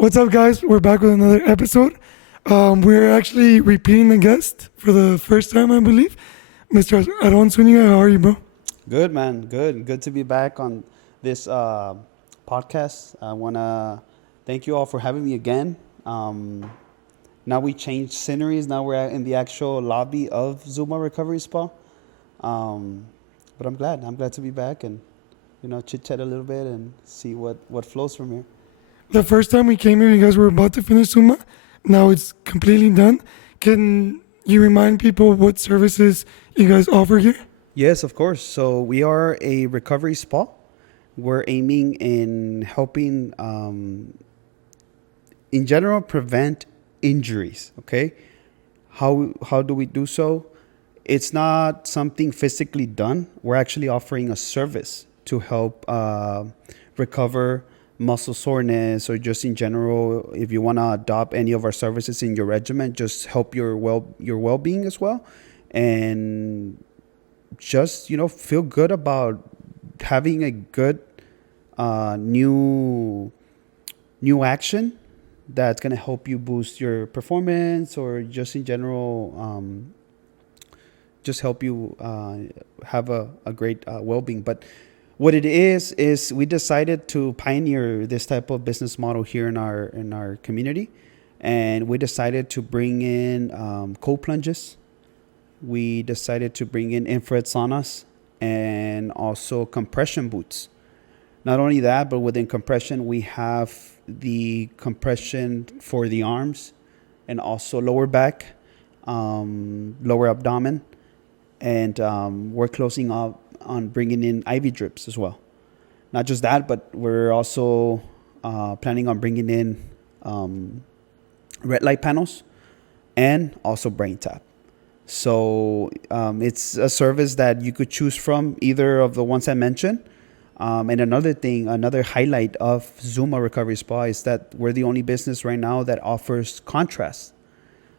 What's up, guys? We're back with another episode. We're actually repeating the guest for the first time, I believe. Mr. Aaron Zuniga, how are you, bro? Good, man. Good to be back on this podcast. I want to thank you all for having me again. Now we changed sceneries. Now we're in the actual lobby of Zuma Recovery Spa. But I'm glad. I'm glad to be back and, chit chat a little bit and see what flows from here. The first time we came here, you guys were about to finish Suma. Now it's completely done. Can you remind people what services you guys offer here? Yes, of course. So we are a recovery spa. We're aiming in helping, in general, prevent injuries. Okay, how do we do so? It's not something physically done. We're actually offering a service to help recover muscle soreness, or just in general, if you want to adopt any of our services in your regimen, just help your well-being as well, and just feel good about having a good new action that's going to help you boost your performance, or just in general just help you have a great well-being. But what it is we decided to pioneer this type of business model here in our community, and we decided to bring in cold plunges. We decided to bring in infrared saunas and also compression boots. Not only that, but within compression, we have the compression for the arms and also lower back, lower abdomen, and we're closing up on bringing in IV drips as well. Not just that, but we're also planning on bringing in red light panels and also brain tap. So it's a service that you could choose from either of the ones I mentioned. And another highlight of Zuma Recovery Spa is that we're the only business right now that offers contrast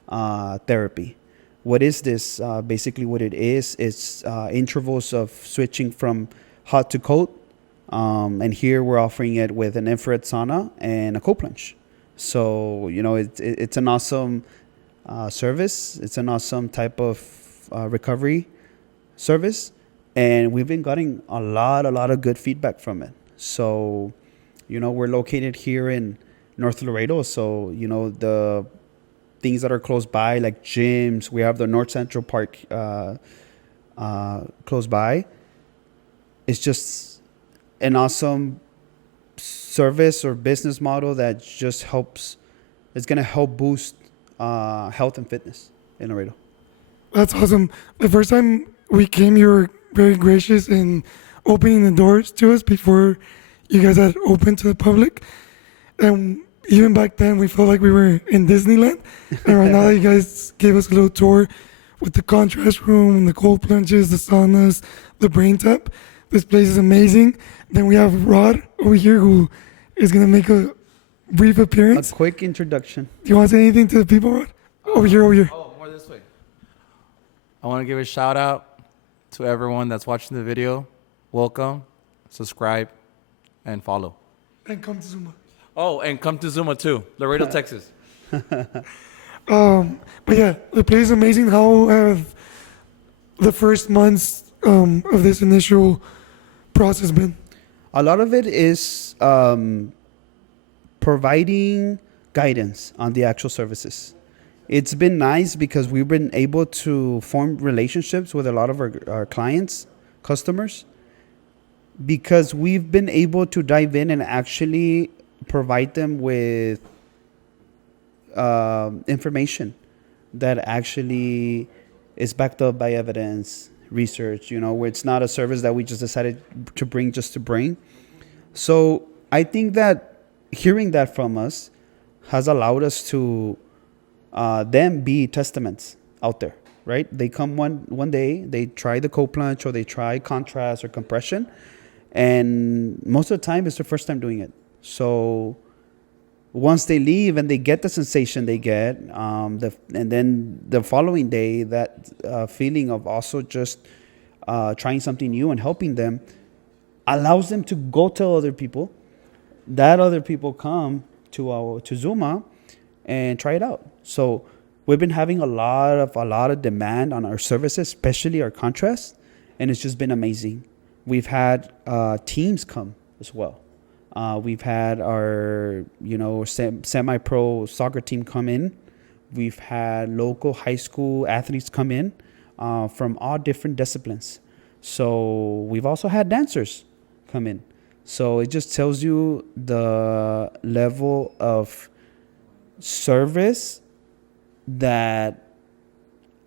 therapy. What is this? Basically, what it is, it's intervals of switching from hot to cold. And here we're offering it with an infrared sauna and a cold plunge. So, it's an awesome service. It's an awesome type of recovery service. And we've been getting a lot of good feedback from it. So, we're located here in North Laredo. So, the things that are close by, like gyms, we have the North Central Park close by. It's just an awesome service or business model that just it's going to help boost health and fitness in Laredo. That's awesome. The first time we came, you were very gracious in opening the doors to us before you guys had opened to the public. And even back then, we felt like we were in Disneyland. And right now that you guys gave us a little tour with the contrast room and the cold plunges, the saunas, the brain tap, this place is amazing. Then we have Rod over here who is going to make a brief appearance. A quick introduction. Do you want to say anything to the people, Rod? Over here. Oh, more this way. I want to give a shout out to everyone that's watching the video. Welcome, subscribe, and follow. And come to Zuma. Oh, and come to Zuma too, Laredo, Texas. But yeah, the place is amazing. How have the first months of this initial process been? A lot of it is providing guidance on the actual services. It's been nice because we've been able to form relationships with a lot of our clients, customers, because we've been able to dive in and actually provide them with information that actually is backed up by evidence, research, where it's not a service that we just decided to bring just to bring. So I think that hearing that from us has allowed us to them be testaments out there, right? They come one day, they try the cold plunge, or they try contrast or compression, and most of the time it's their first time doing it. So once they leave and they get the sensation they get, and then the following day, that feeling of also just trying something new and helping them allows them to go tell other people. That other people come to Zuma and try it out. So we've been having a lot of demand on our services, especially our contrast, and it's just been amazing. We've had teams come as well. We've had our semi-pro soccer team come in. We've had local high school athletes come in from all different disciplines. So we've also had dancers come in. So it just tells you the level of service that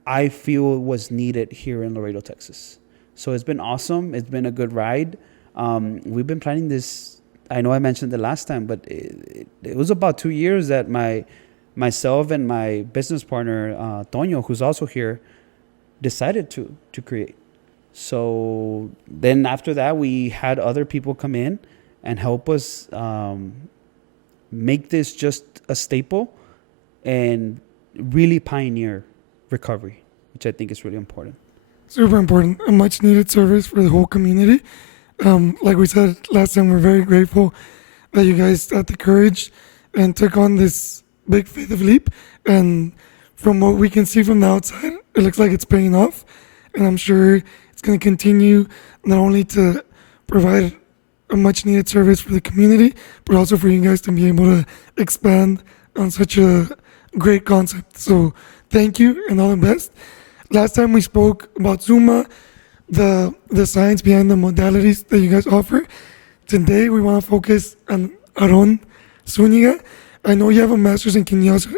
I feel was needed here in Laredo, Texas. So it's been awesome. It's been a good ride. We've been planning this. I know I mentioned it last time, but it was about 2 years that myself and my business partner, Toño, who's also here, decided to create. So then after that, we had other people come in and help us make this just a staple and really pioneer recovery, which I think is really important. Super important. A much needed service for the whole community. Like we said last time, we're very grateful that you guys had the courage and took on this big faith of leap. And from what we can see from the outside, it looks like it's paying off. And I'm sure it's going to continue not only to provide a much needed service for the community, but also for you guys to be able to expand on such a great concept. So thank you and all the best. Last time we spoke about Zuma, the science behind the modalities that you guys offer. Today we want to focus on Aaron Zuniga. I know you have a master's in kinesiology.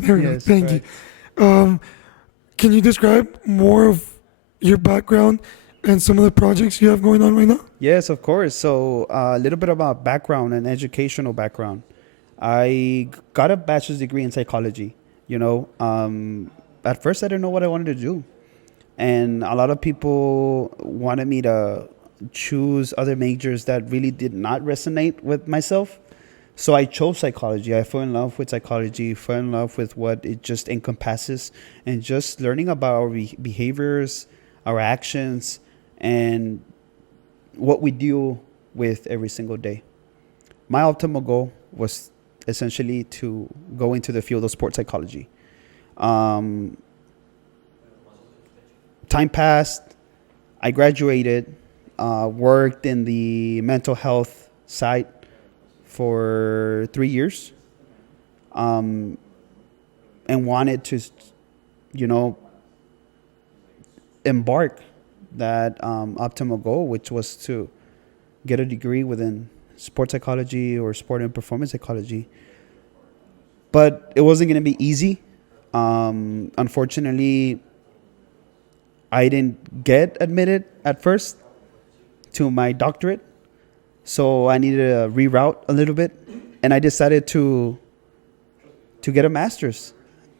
There we go. Yes, Thank correct. you. Can you describe more of your background and some of the projects you have going on right now? Yes, of course. So a little bit about background and educational background. I got a bachelor's degree in psychology. At first I didn't know what I wanted to do. And a lot of people wanted me to choose other majors that really did not resonate with myself. So I chose psychology. I fell in love with psychology, fell in love with what it just encompasses, and just learning about our behaviors, our actions, and what we deal with every single day. My ultimate goal was essentially to go into the field of sports psychology. Time passed. I graduated, worked in the mental health side for 3 years, and wanted to, embark that optimal goal, which was to get a degree within sports psychology or sport and performance psychology. But it wasn't going to be easy. Unfortunately, I didn't get admitted at first to my doctorate, so I needed to reroute a little bit, and I decided to get a master's,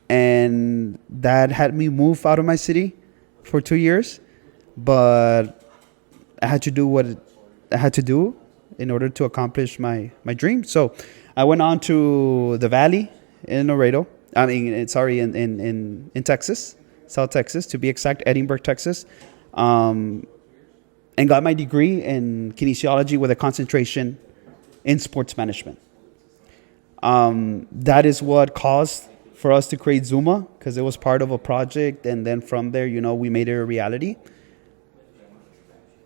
and that had me move out of my city for 2 years, but I had to do what I had to do in order to accomplish my dream. So I went on to the Valley in Laredo. In Texas, South Texas, to be exact, Edinburgh, Texas, and got my degree in kinesiology with a concentration in sports management. That is what caused for us to create Zuma, because it was part of a project, and then from there, we made it a reality.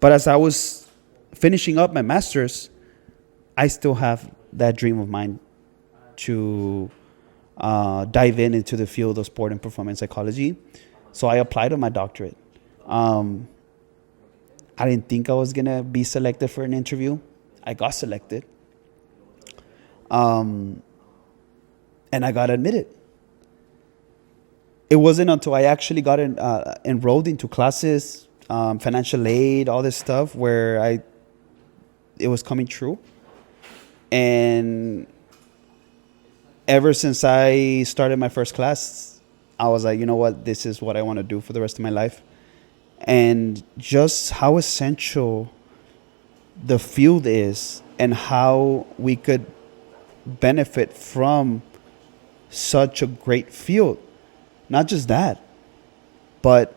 But as I was finishing up my master's, I still have that dream of mine to dive into the field of sport and performance psychology. So I applied to my doctorate. I didn't think I was going to be selected for an interview. I got selected. And I got admitted. It wasn't until I actually got enrolled into classes, financial aid, all this stuff, where it was coming true. And ever since I started my first class, I was like, you know what, this is what I want to do for the rest of my life. And just how essential the field is and how we could benefit from such a great field. Not just that, but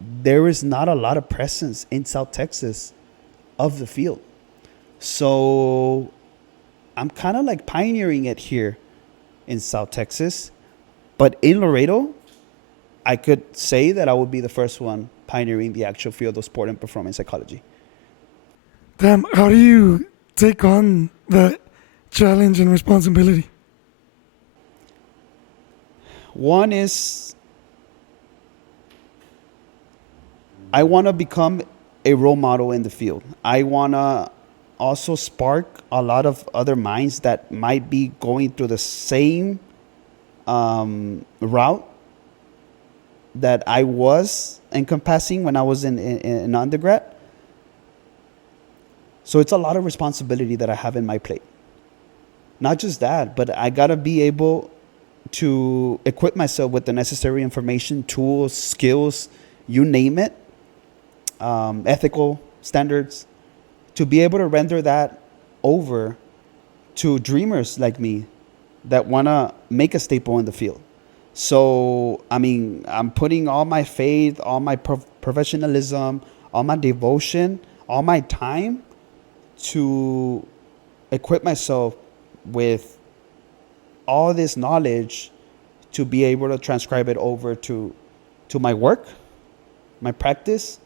there is not a lot of presence in South Texas of the field. So I'm kind of like pioneering it here in South Texas. But in Laredo, I could say that I would be the first one pioneering the actual field of sport and performance psychology. Damn, how do you take on that challenge and responsibility? One is I want to become a role model in the field. I want to also spark a lot of other minds that might be going through the same route that I was encompassing when I was in undergrad. So it's a lot of responsibility that I have in my plate. Not just that, but I got to be able to equip myself with the necessary information, tools, skills, you name it, ethical standards, to be able to render that over to dreamers like me that want to make a staple in the field. So, I mean, I'm putting all my faith, all my professionalism, all my devotion, all my time to equip myself with all this knowledge to be able to transcribe it over to my work, my practice,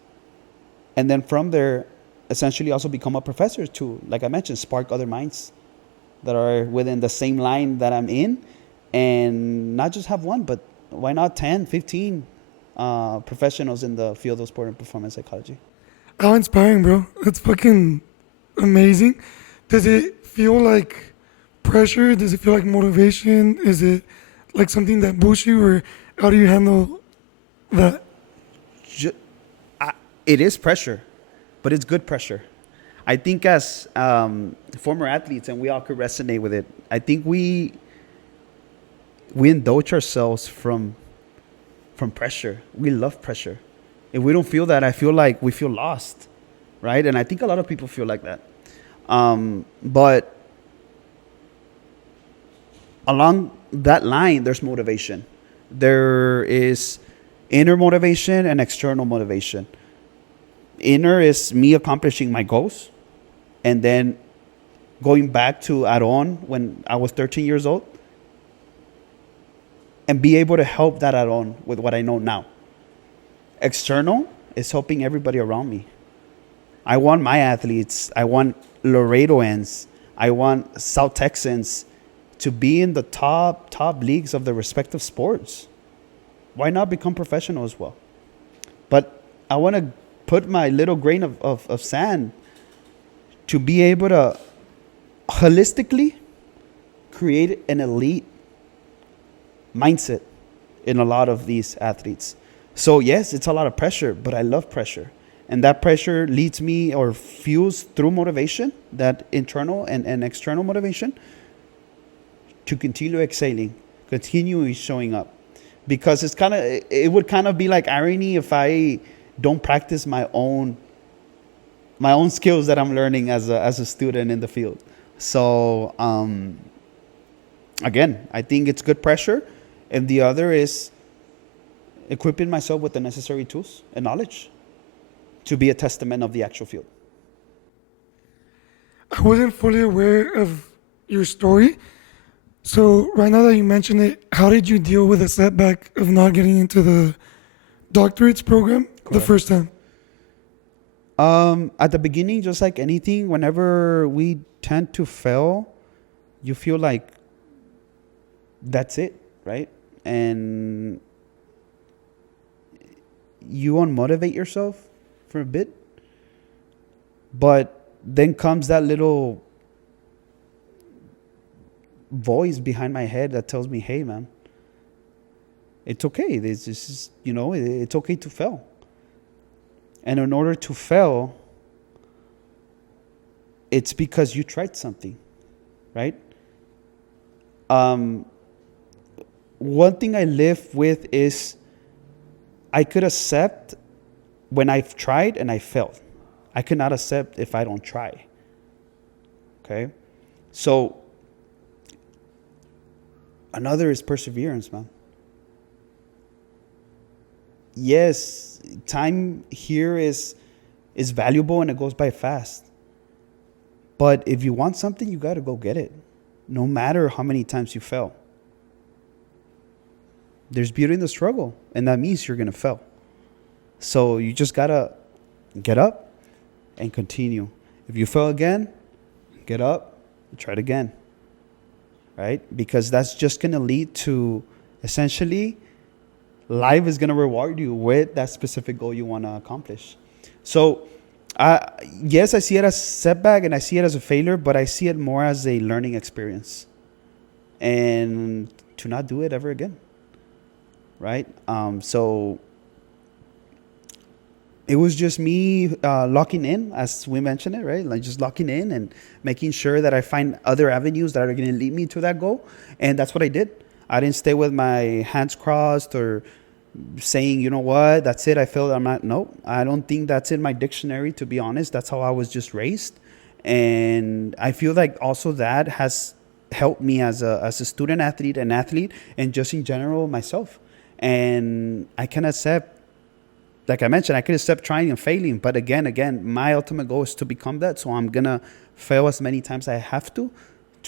and then from there, essentially also become a professor to, like I mentioned, spark other minds that are within the same line that I'm in, and not just have one, but why not 10, 15 professionals in the field of sport and performance psychology. How inspiring, bro. That's fucking amazing. Does it feel like pressure? Does it feel like motivation? Is it like something that boosts you, or how do you handle that? It is pressure, but it's good pressure. I think as former athletes, and we all could resonate with it, I think we indulge ourselves from pressure. We love pressure. If we don't feel that, I feel like we feel lost, right? And I think a lot of people feel like that. But along that line, there's motivation. There is inner motivation and external motivation. Inner is me accomplishing my goals, and then going back to Aron when I was 13 years old and be able to help that Aron with what I know now. External is helping everybody around me. I want my athletes, I want Laredoans, I want South Texans to be in the top leagues of their respective sports. Why not become professional as well? But I want to put my little grain of sand to be able to holistically create an elite mindset in a lot of these athletes. So yes, it's a lot of pressure, but I love pressure. And that pressure leads me or fuels through motivation, that internal and external motivation, to continue excelling, continue showing up. Because it would kind of be like irony if I don't practice my own skills that I'm learning as a student in the field. So again, I think it's good pressure, and the other is equipping myself with the necessary tools and knowledge to be a testament of the actual field. I wasn't fully aware of your story. So right now that you mention it, how did you deal with the setback of not getting into the doctorates program the first time? At the beginning, just like anything, whenever we tend to fail, you feel like that's it, right? And you unmotivate yourself for a bit. But then comes that little voice behind my head that tells me, hey, man, it's okay. This is, it's okay to fail. And in order to fail, it's because you tried something, right? One thing I live with is I could accept when I've tried and I failed. I cannot accept if I don't try. Okay? So another is perseverance, man. Yes, time here is valuable and it goes by fast. But if you want something, you got to go get it, no matter how many times you fail. There's beauty in the struggle, and that means you're going to fail. So you just got to get up and continue. If you fail again, get up and try it again, right? Because that's just going to lead to, essentially, life is going to reward you with that specific goal you want to accomplish. So, yes, I see it as a setback and I see it as a failure, but I see it more as a learning experience and to not do it ever again, right? So it was just me locking in, as we mentioned it, right? Like just locking in and making sure that I find other avenues that are going to lead me to that goal. And that's what I did. I didn't stay with my hands crossed or saying, you know what, that's it, I failed, I'm not. No, I don't think that's in my dictionary, to be honest. That's how I was just raised. And I feel like also that has helped me as a student athlete, an athlete, and just in general myself. And I can accept, like I mentioned, I can accept trying and failing. But again, my ultimate goal is to become that. So I'm going to fail as many times as I have to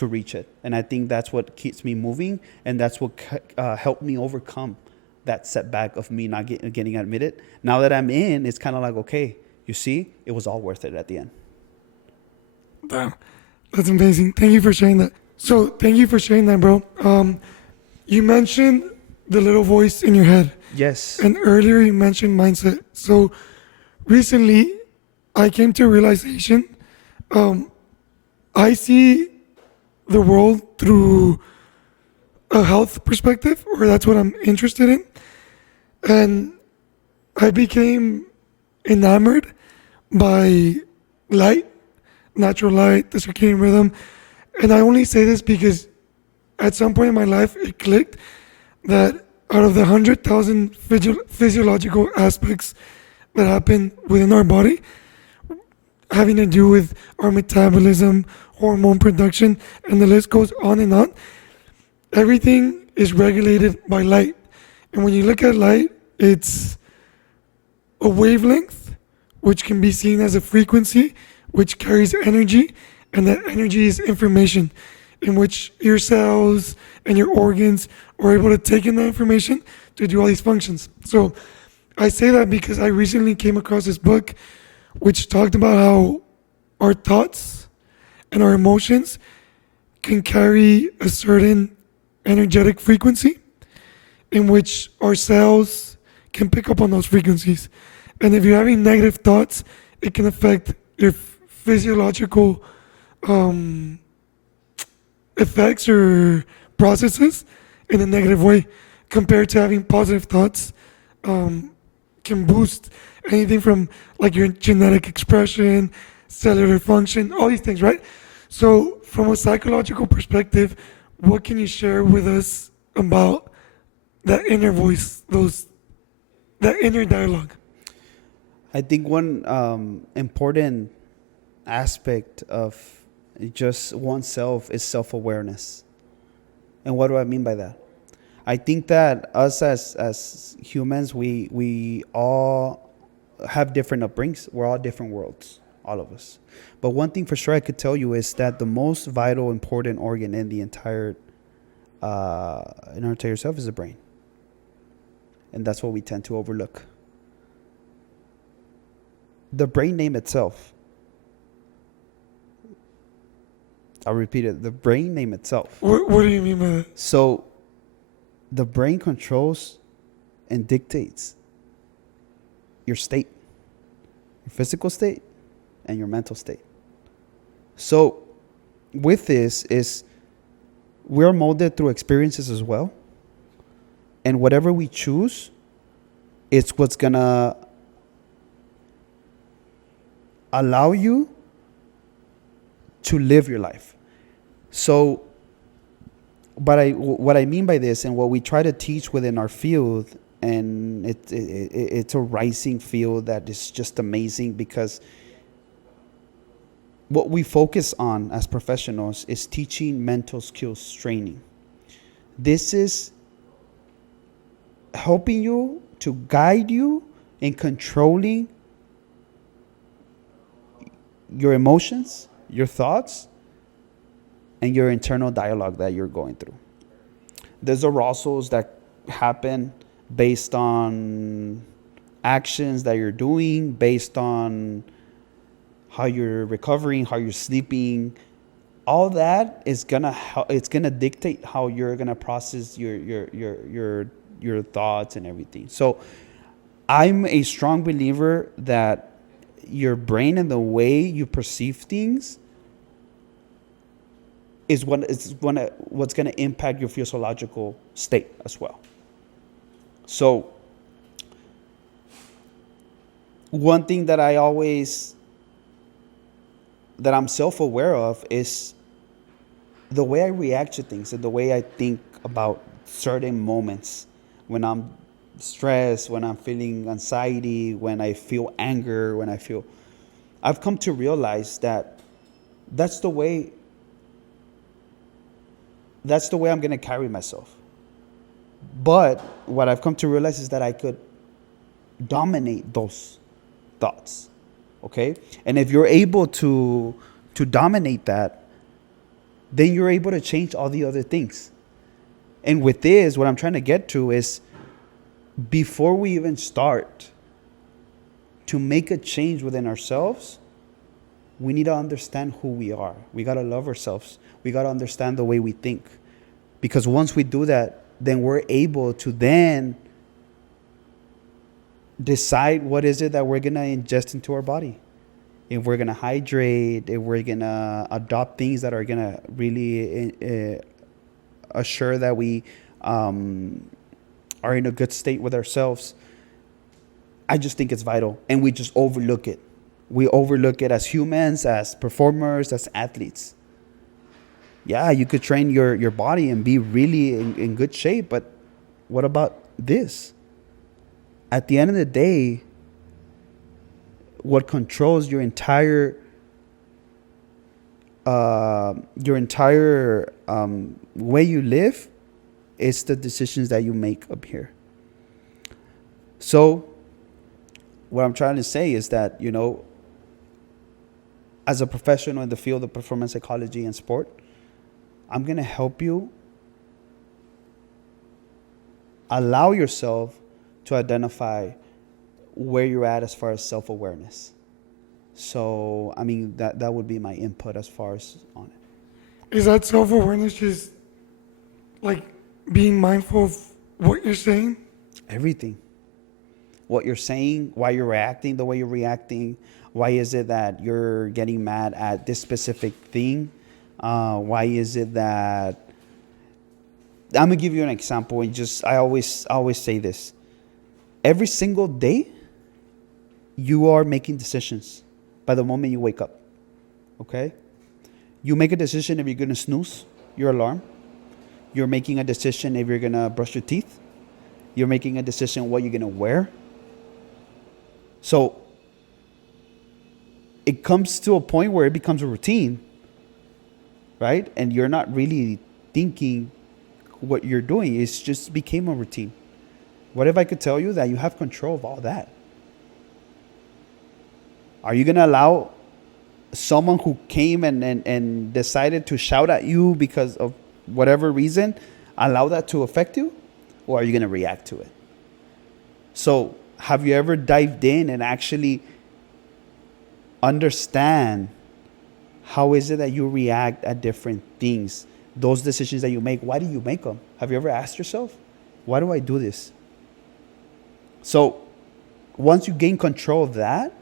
reach it. And I think that's what keeps me moving. And that's what helped me overcome that setback of me not getting admitted. Now that I'm in, it's kind of like, okay, you see, it was all worth it at the end. Damn, that's amazing. Thank you for sharing that. So thank you for sharing that, bro. You mentioned the little voice in your head. Yes. And earlier you mentioned mindset. So recently I came to a realization. I see the world through a health perspective, or that's what I'm interested in. And I became enamored by light, natural light, the circadian rhythm. And I only say this because at some point in my life, it clicked that out of the 100,000 physiological aspects that happen within our body, having to do with our metabolism, hormone production, and the list goes on and on, everything is regulated by light. And when you look at light, it's a wavelength, which can be seen as a frequency, which carries energy, and that energy is information in which your cells and your organs are able to take in that information to do all these functions. So I say that because I recently came across this book which talked about how our thoughts and our emotions can carry a certain energetic frequency in which our cells can pick up on those frequencies. And if you're having negative thoughts, it can affect your physiological effects or processes in a negative way, compared to having positive thoughts can boost anything from like your genetic expression, cellular function, all these things, right? So from a psychological perspective, what can you share with us about that inner voice, that inner dialogue? I think one important aspect of just oneself is self-awareness. And what do I mean by that? I think that us as humans, we all have different upbringings. We're all different worlds, all of us. But one thing for sure I could tell you is that the most vital, important organ in the entire self is the brain. And that's what we tend to overlook. The brain name itself, I'll repeat it, the brain name itself. What do you mean by that? So the brain controls and dictates your state, your physical state and your mental state. So with this is we're molded through experiences as well. And whatever we choose, it's what's going to allow you to live your life. So what I mean by this, and what we try to teach within our field, and it's a rising field that is just amazing, because what we focus on as professionals is teaching mental skills training. This is helping you to guide you in controlling your emotions, your thoughts and your internal dialogue that you're going through. There's arousals that happen based on actions that you're doing, based on how you're recovering, how you're sleeping. All that is it's gonna dictate how you're gonna process your thoughts and everything. So I'm a strong believer that your brain and the way you perceive things is what's going to impact your physiological state as well. So one thing that I'm self-aware of is the way I react to things and the way I think about certain moments when I'm stressed, when I'm feeling anxiety, when I feel anger, I've come to realize that that's the way I'm going to carry myself. But what I've come to realize is that I could dominate those thoughts. Okay? And if you're able to dominate that, then you're able to change all the other things. And with this, what I'm trying to get to is before we even start to make a change within ourselves, we need to understand who we are. We got to love ourselves. We got to understand the way we think. Because once we do that, then we're able to then decide what is it that we're going to ingest into our body. If we're going to hydrate, if we're going to adopt things that are going to really assure that we are in a good state with ourselves. I just think it's vital. And we just overlook it. We overlook it as humans, as performers, as athletes. Yeah, you could train your body and be really in good shape, but what about this? At the end of the day, what controls your entire way you live is the decisions that you make up here. So what I'm trying to say is that, as a professional in the field of performance psychology and sport, I'm going to help you allow yourself to identify where you're at as far as self-awareness. So, that would be my input as far as on it. Is that self-awareness just like being mindful of what you're saying? Everything. What you're saying, why you're reacting the way you're reacting, why is it that you're getting mad at this specific thing? Why is it that... I'm going to give you an example. I always say this. Every single day, you are making decisions by the moment you wake up. Okay? You make a decision if you're going to snooze your alarm. You're making a decision if you're going to brush your teeth. You're making a decision what you're going to wear. So it comes to a point where it becomes a routine, right? And you're not really thinking what you're doing. It's just became a routine. What if I could tell you that you have control of all that? Are you going to allow someone who came and decided to shout at you because of whatever reason, allow that to affect you? Or are you going to react to it? So have you ever dived in and actually understand how is it that you react at different things? Those decisions that you make, why do you make them? Have you ever asked yourself, why do I do this? So once you gain control of that,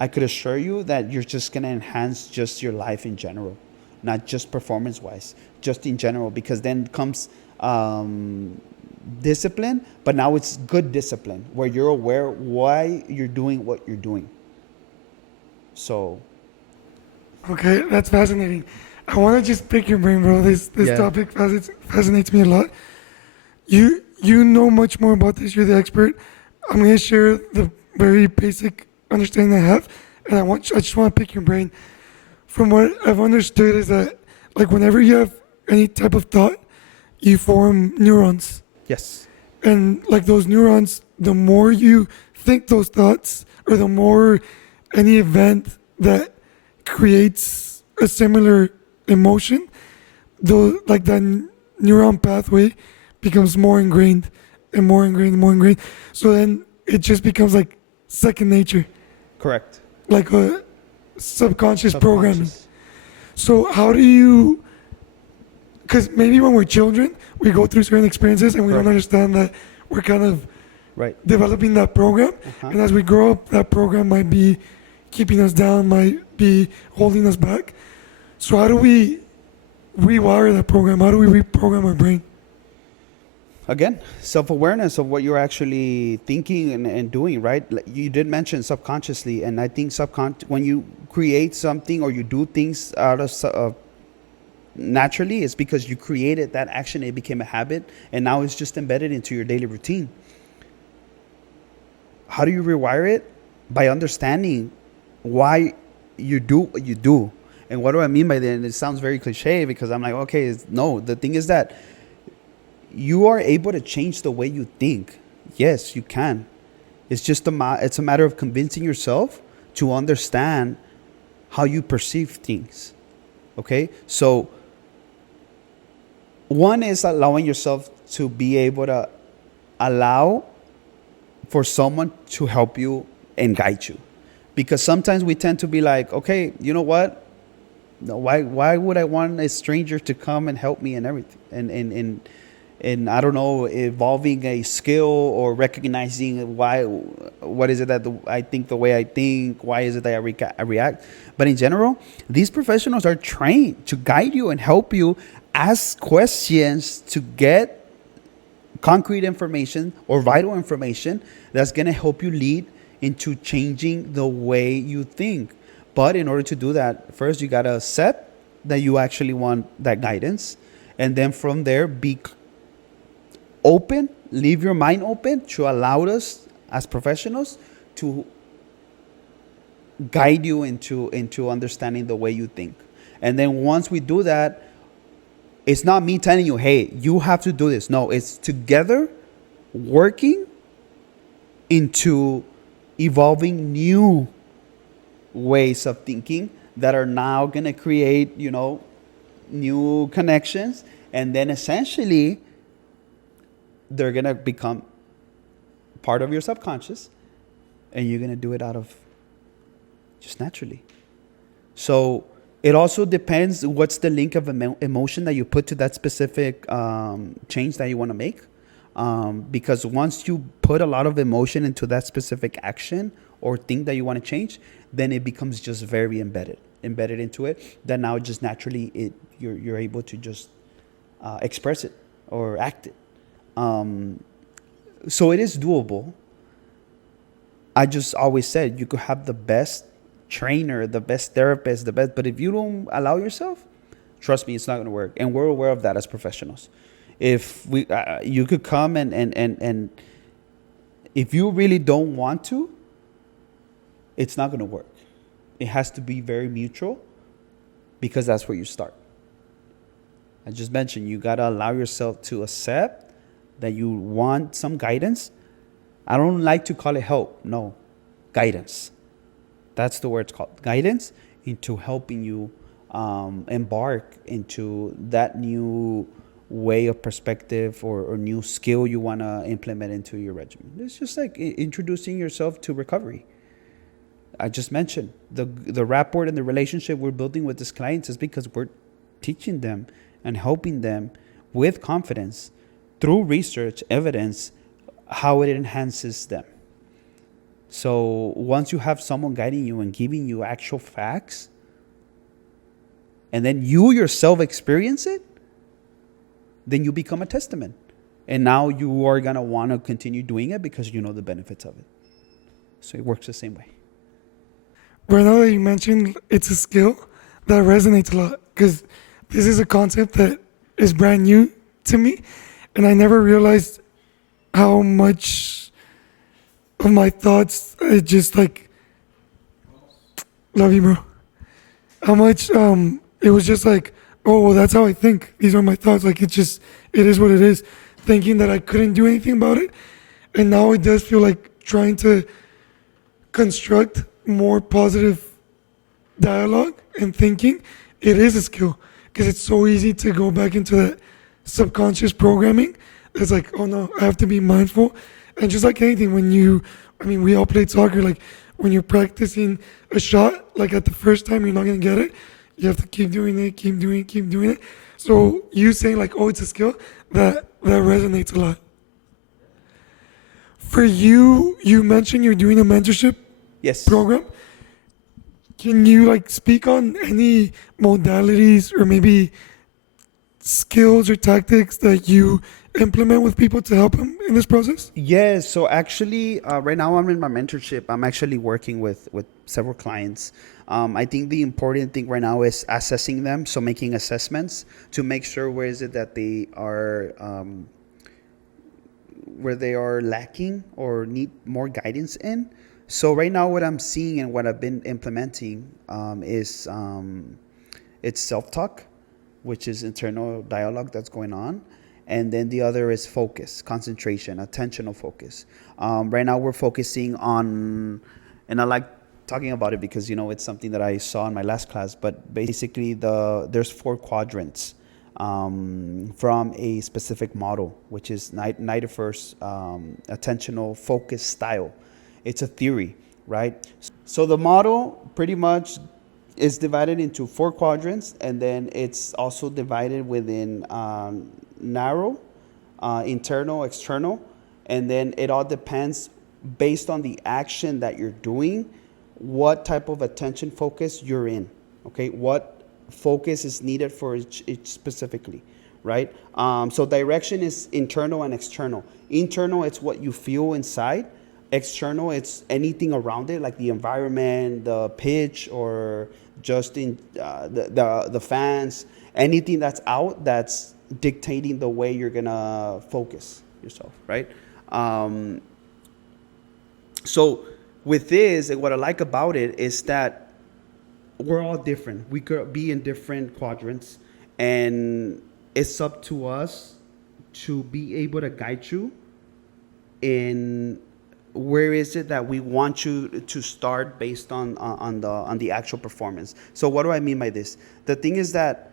I could assure you that you're just going to enhance just your life in general, not just performance-wise, just in general, because then comes discipline, but now it's good discipline where you're aware why you're doing what you're doing. So. Okay, that's fascinating. I want to just pick your brain, bro. This topic fascinates me a lot. You know much more about this. You're the expert. I'm going to share the very basic understanding I have, and I just want to pick your brain. From what I've understood is that, like, whenever you have any type of thought, you form neurons. Yes. And like those neurons, the more you think those thoughts, or the more any event that creates a similar emotion, though, like that neuron pathway becomes more ingrained and more ingrained and more ingrained. So then it just becomes like second nature, Correct. like a subconscious programming. Subconscious. So how do you? Because maybe when we're children, we go through certain experiences and we don't Right. understand that we're kind of Right. developing that program. Uh-huh. And as we grow up, that program might be keeping us down, might be holding us back. So how do we rewire that program? How do we reprogram our brain? Again, self-awareness of what you're actually thinking and doing, right? Like you did mention subconsciously, and I think when you create something or you do things out of naturally, it's because you created that action, it became a habit, and now it's just embedded into your daily routine. How do you rewire it? By understanding why you do what you do. And what do I mean by that? And it sounds very cliche because I'm like, okay, no, the thing is that you are able to change the way you think. Yes, you can. It's just it's a matter of convincing yourself to understand how you perceive things. Okay? So one is allowing yourself to be able to allow for someone to help you and guide you. Because sometimes we tend to be like, okay, you know what? No, why would I want a stranger to come and help me and everything? And I don't know, evolving a skill or recognizing what is it that I think the way I think, why is it that I react. But in general, these professionals are trained to guide you and help you ask questions to get concrete information or vital information that's going to help you lead into changing the way you think. But in order to do that, first you got to accept that you actually want that guidance. And then from there, be open, leave your mind open to allow us as professionals to guide you into understanding the way you think. And then once we do that, it's not me telling you, hey, you have to do this. No, it's together working into evolving new ways of thinking that are now going to create, new connections. And then essentially, they're going to become part of your subconscious, and you're going to do it out of just naturally. So it also depends what's the link of emotion that you put to that specific change that you want to make. Because once you put a lot of emotion into that specific action or thing that you want to change, then it becomes just very embedded into it. Then now just naturally you're able to just express it or act it. So it is doable. I just always said you could have the best trainer, the best therapist, but if you don't allow yourself, trust me, it's not going to work. And we're aware of that as professionals. If you could come and if you really don't want to, it's not going to work. It has to be very mutual, because that's where you start. I just mentioned you got to allow yourself to accept that you want some guidance. I don't like to call it help. No, guidance. That's the word it's called. Guidance into helping you embark into that new way of perspective or new skill you want to implement into your regimen. It's just like introducing yourself to recovery. I just mentioned the rapport and the relationship we're building with these clients is because we're teaching them and helping them with confidence through research, evidence, how it enhances them. So once you have someone guiding you and giving you actual facts, and then you yourself experience it, then you become a testament. And now you are going to want to continue doing it because you know the benefits of it. So it works the same way. Right now that you mentioned it's a skill, that resonates a lot, because this is a concept that is brand new to me, and I never realized how much of my thoughts I just like love you, bro. How much it was just like, oh well, that's how I think. These are my thoughts. Like it is what it is. Thinking that I couldn't do anything about it, and now it does feel like trying to construct more positive dialogue and thinking, it is a skill because it's so easy to go back into that subconscious programming. It's like, oh no, I have to be mindful. And just like anything, we all played soccer. Like when you're practicing a shot, like at the first time you're not gonna get it, you have to keep doing it, keep doing it. So you saying like, oh, it's a skill, that resonates a lot. For you, you mentioned you're doing a mentorship Yes. program. Can you like speak on any modalities or maybe skills or tactics that you implement with people to help them in this process? Yes. So actually, right now I'm in my mentorship. I'm actually working with several clients. I think the important thing right now is assessing them. So making assessments to make sure where is it that they are, where they are lacking or need more guidance in. So right now, what I'm seeing and what I've been implementing is it's self-talk, which is internal dialogue that's going on. And then the other is focus, concentration, attentional focus. Right now we're focusing on, and I like talking about it because, it's something that I saw in my last class, but basically there's 4 quadrants from a specific model, which is Niederfer's attentional focus style. It's a theory, right? So the model pretty much is divided into 4 quadrants, and then it's also divided within narrow, internal, external, and then it all depends based on the action that you're doing, what type of attention focus you're in, okay? What focus is needed for each specifically, right? So direction is internal and external. Internal, it's what you feel inside. External, it's anything around it, like the environment, the pitch, or just in the fans, anything that's out that's dictating the way you're gonna focus yourself, right? So with this, what I like about it is that we're all different. We could be in different quadrants, and it's up to us to be able to guide you in where is it that we want you to start based on the actual performance. So what do I mean by this? The thing is that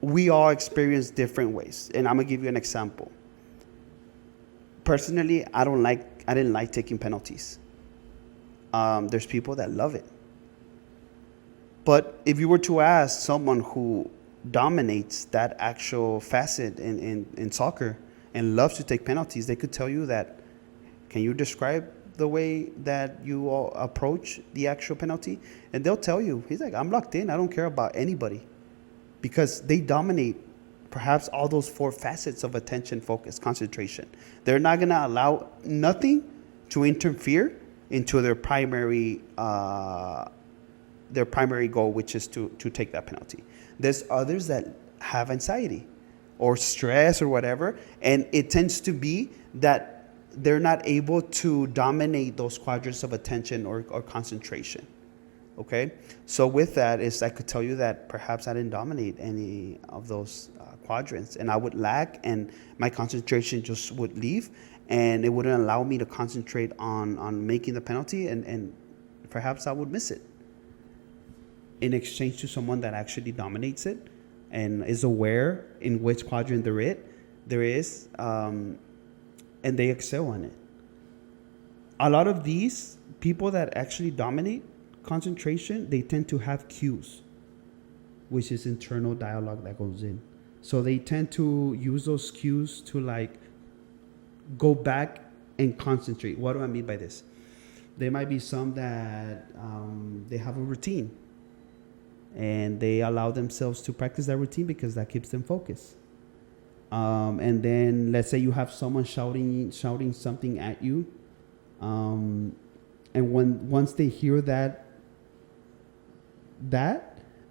we all experience different ways, and I'm gonna give you an example. Personally, I didn't like taking penalties. There's people that love it. But if you were to ask someone who dominates that actual facet in soccer and loves to take penalties, they could tell you that, can you describe the way that you all approach the actual penalty? And they'll tell you, he's like, I'm locked in. I don't care about anybody. Because they dominate perhaps all those 4 facets of attention, focus, concentration. They're not going to allow nothing to interfere into their primary goal, which is to take that penalty. There's others that have anxiety or stress or whatever, and it tends to be that they're not able to dominate those quadrants of attention or concentration. Okay? So with that, I could tell you that perhaps I didn't dominate any of those quadrants, and I would lack, and my concentration just would leave, and it wouldn't allow me to concentrate on making the penalty, and perhaps I would miss it in exchange to someone that actually dominates it and is aware in which quadrant there is, and they excel on it. A lot of these people that actually dominate concentration, they tend to have cues, which is internal dialogue that goes in. So they tend to use those cues to like go back and concentrate. What do I mean by this? There might be some that they have a routine, and they allow themselves to practice that routine because that keeps them focused. And then let's say you have someone shouting something at you, and once they hear that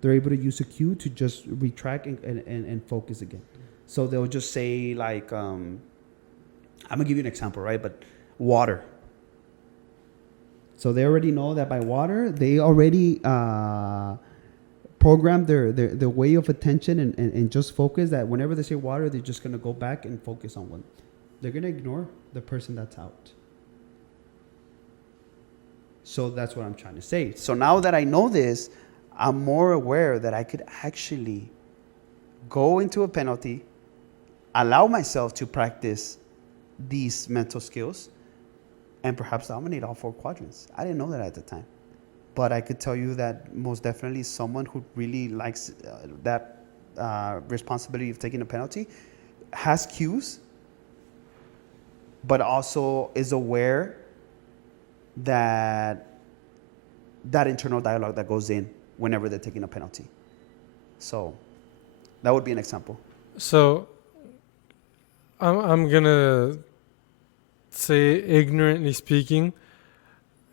they're able to use a cue to just retract and focus again. So they'll just say like, I'm gonna give you an example, right? But water. So they already know that by water, they already program their way of attention and just focus that whenever they say water, they're just gonna go back and focus on one. They're gonna ignore the person that's out. So that's what I'm trying to say. So now that I know this, I'm more aware that I could actually go into a penalty, allow myself to practice these mental skills, and perhaps dominate all 4 quadrants. I didn't know that at the time. But I could tell you that most definitely someone who really likes that responsibility of taking a penalty has cues, but also is aware that that internal dialogue that goes in whenever they're taking a penalty. So that would be an example. So I'm gonna say, ignorantly speaking,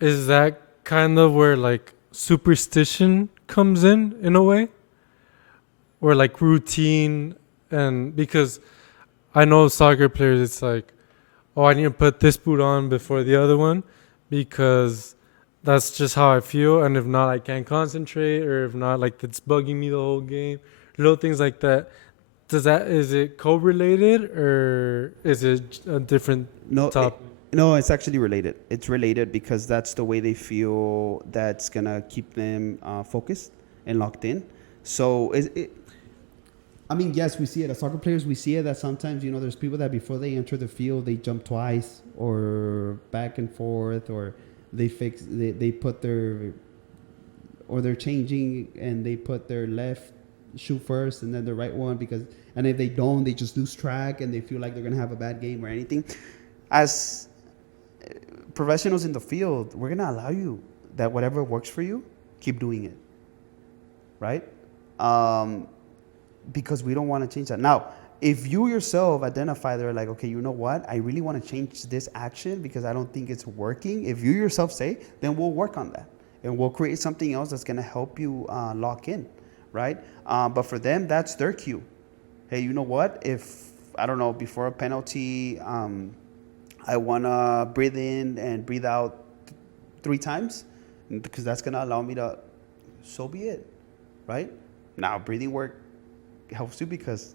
is that kind of where like superstition comes in a way, or like routine? And because I know soccer players, it's like, oh, I need to put this boot on before the other one because that's just how I feel, and if not, I can't concentrate, or if not, like it's bugging me the whole game. Little things like that. Is it correlated, or is it a different No, topic? no, it's actually related. It's related because that's the way they feel that's gonna keep them focused and locked in. So I mean, yes, we see it as soccer players. We see it that sometimes, there's people that before they enter the field, they jump twice or back and forth, or they put or they're changing and they put their left shoe first and then the right one and if they don't, they just lose track and they feel like they're going to have a bad game or anything. As professionals in the field, we're going to allow you that whatever works for you, keep doing it. Right? Because we don't want to change that. Now, if you yourself identify, they're like, okay, you know what? I really want to change this action because I don't think it's working. If you yourself say, then we'll work on that. And we'll create something else that's going to help you lock in, right? But for them, that's their cue. Hey, you know what? If, I don't know, before a penalty, I want to breathe in and breathe out 3 times because that's going to allow me to, so be it, right? Now, breathing work helps you because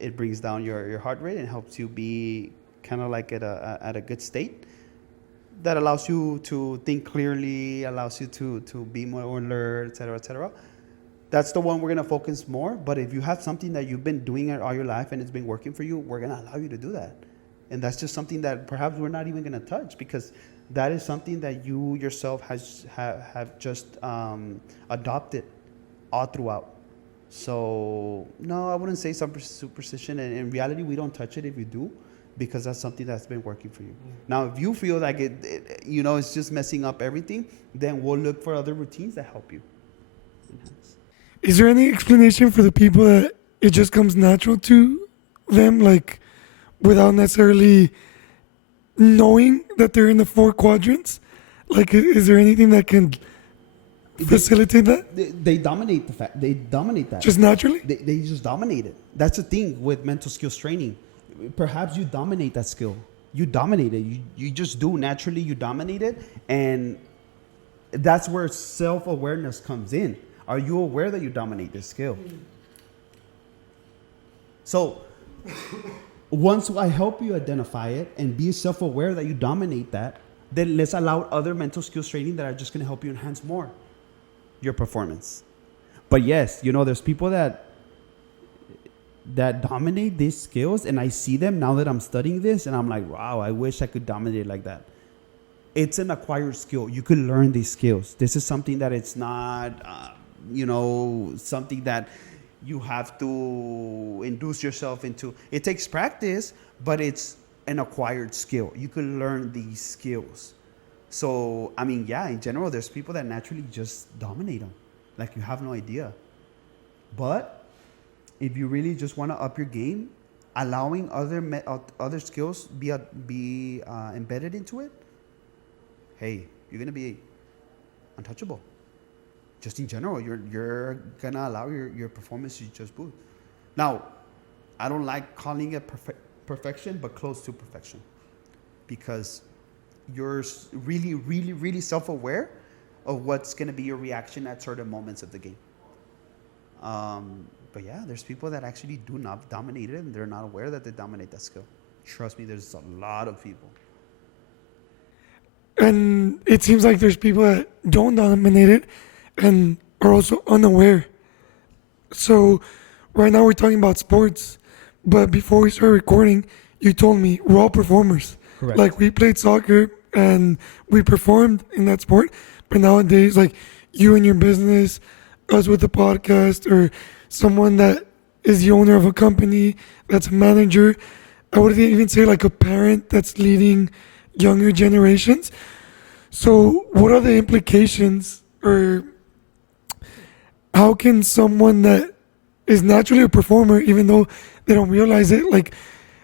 it brings down your heart rate and helps you be kind of like at a good state that allows you to think clearly, allows you to be more alert, et cetera, et cetera. That's the one we're going to focus more. But if you have something that you've been doing it all your life and it's been working for you, we're going to allow you to do that. And that's just something that perhaps we're not even going to touch because that is something that you yourself have just adopted all throughout. So, no, I wouldn't say superstition. And in reality, we don't touch it if you do, because that's something that's been working for you. Now, if you feel like it's just messing up everything, then we'll look for other routines that help you. Is there any explanation for the people that it just comes natural to them, like without necessarily knowing that they're in the 4 quadrants? Like, is there anything that can facilitate that? They dominate they dominate that. Just naturally? They just dominate it. That's the thing with mental skills training. Perhaps you dominate that skill. You dominate it. You just do naturally. You dominate it, and that's where self-awareness comes in. Are you aware that you dominate this skill? So once I help you identify it and be self-aware that you dominate that, then let's allow other mental skills training that are just going to help you enhance more your performance. But yes, there's people that dominate these skills, and I see them now that I'm studying this, and I'm like, wow, I wish I could dominate like that. It's an acquired skill. You can learn these skills. This is something that it's not, something that you have to induce yourself into. It takes practice, but it's an acquired skill. You can learn these skills. So, I mean, yeah, in general, there's people that naturally just dominate them. Like, you have no idea. But if you really just want to up your game, allowing other skills be embedded into it, hey, you're going to be untouchable. Just in general, you're going to allow your performance to just boost. Now, I don't like calling it perfection, but close to perfection. Because you're really, really, really self-aware of what's going to be your reaction at certain moments of the game. But yeah, there's people that actually do not dominate it, and they're not aware that they dominate that skill. Trust me, there's a lot of people. And it seems like there's people that don't dominate it and are also unaware. So right now we're talking about sports, but before we started recording, you told me we're all performers. Correct. Like we played soccer and we performed in that sport, but nowadays, like you and your business, us with the podcast, or someone that is the owner of a company that's a manager, I would even say like a parent that's leading younger generations. So, what are the implications, or how can someone that is naturally a performer, even though they don't realize it, like,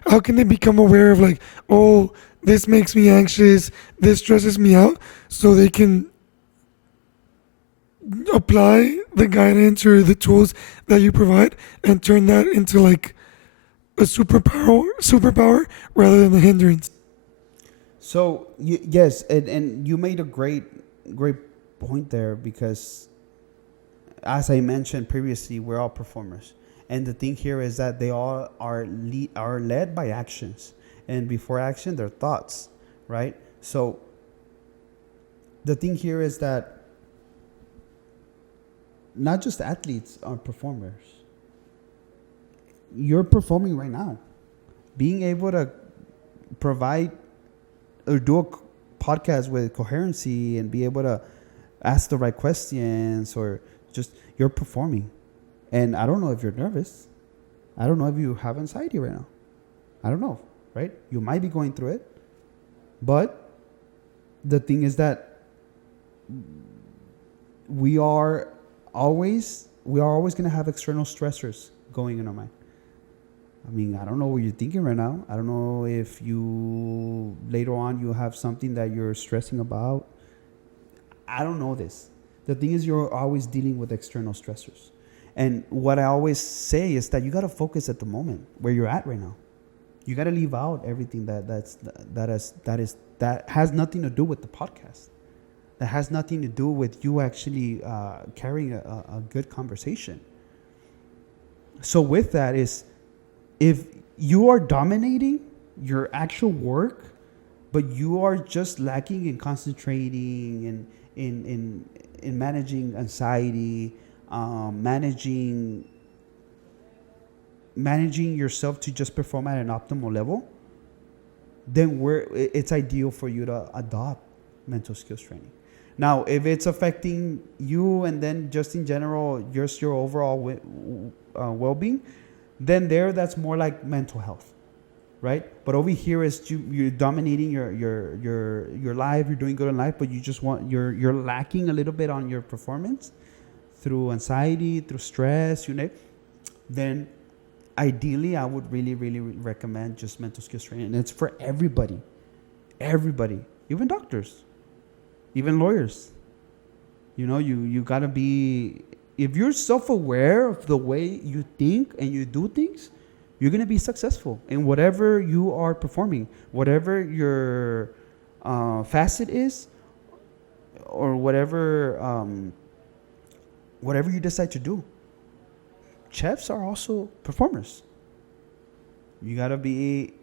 how can they become aware of, like, oh, this makes me anxious, this stresses me out, so they can apply the guidance or the tools that you provide and turn that into like a superpower rather than a hindrance? So yes, and you made a great point there, because as I mentioned previously, we're all performers, and the thing here is that they all are led by actions, and before action, they're thoughts, right? So the thing here is that not just athletes are performers. You're performing right now. Being able to provide or do a podcast with coherency and be able to ask the right questions, or just, you're performing. And I don't know if you're nervous. I don't know if you have anxiety right now. I don't know, right? You might be going through it. But the thing is that we are always going to have external stressors going in our mind. I mean, I don't know what you're thinking right now. I don't know if you later on you have something that you're stressing about. I don't know this. The thing is, you're always dealing with external stressors. And what I always say is that you got to focus at the moment where you're at right now. You got to leave out everything that has nothing to do with the podcast. That has nothing to do with you actually carrying a good conversation. So with that is, if you are dominating your actual work, but you are just lacking in concentrating and in managing anxiety, managing yourself to just perform at an optimal level, then it's ideal for you to adopt mental skills training. Now, if it's affecting you and then just in general, just your overall well-being, then that's more like mental health, right? But over here is you're dominating your life, you're doing good in life, but you're lacking a little bit on your performance through anxiety, through stress, then ideally I would really, really recommend just mental skills training. And it's for everybody, even doctors, even lawyers. You gotta be, if you're self-aware of the way you think and you do things, you're going to be successful in whatever you are performing, whatever your facet is, or whatever you decide to do. Chefs are also performers. You got to be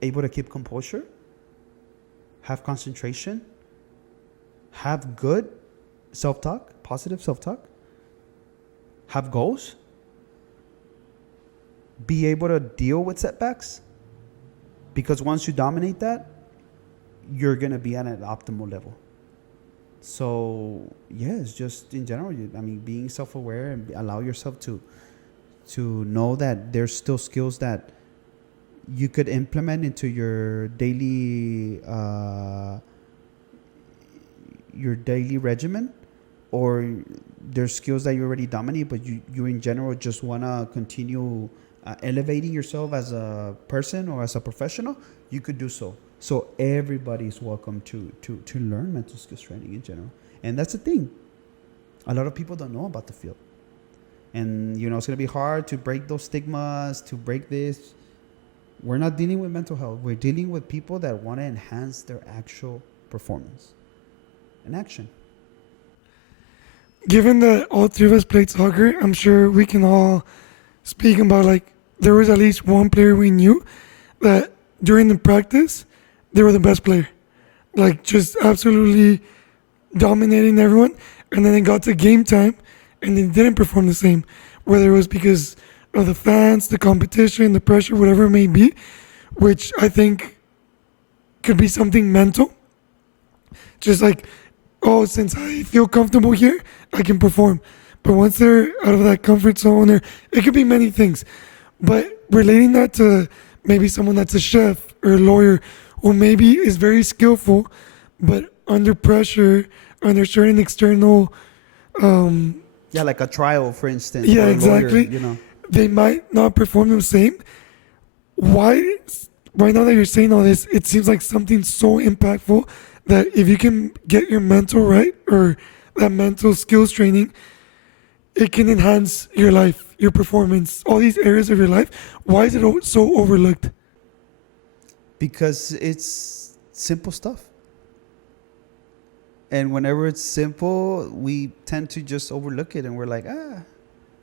able to keep composure, have concentration, have good self-talk, positive self-talk, have goals, be able to deal with setbacks, because once you dominate that, you're going to be at an optimal level. So, it's just in general, being self-aware and allow yourself to know that there's still skills that you could implement into your daily regimen, or there's skills that you already dominate, but you in general just want to continue elevating yourself as a person or as a professional, you could do so. So everybody's welcome to learn mental skills training in general. And that's the thing. A lot of people don't know about the field. And, it's going to be hard to break those stigmas, to break this. We're not dealing with mental health. We're dealing with people that want to enhance their actual performance and action. Given that all three of us played soccer, I'm sure we can all speak about, like, there was at least one player we knew that during the practice, they were the best player. like just absolutely dominating everyone, and then it got to game time, and they didn't perform the same, whether it was because of the fans, the competition, the pressure, whatever it may be, which I think could be something mental. Just like, oh, since I feel comfortable here, I can perform. But once they're out of that comfort zone, or it could be many things. But relating that to maybe someone that's a chef or a lawyer who maybe is very skillful, but under pressure, under certain external, Yeah, like a trial, for instance. yeah, or a exactly. Lawyer, you know. They might not perform the same. Why? Right now that you're saying all this, it seems like something so impactful that if you can get your mental right or that mental skills training, it can enhance your life, your performance, all these areas of your life. Why is it so overlooked? Because it's simple stuff. And whenever it's simple, we tend to just overlook it and we're like,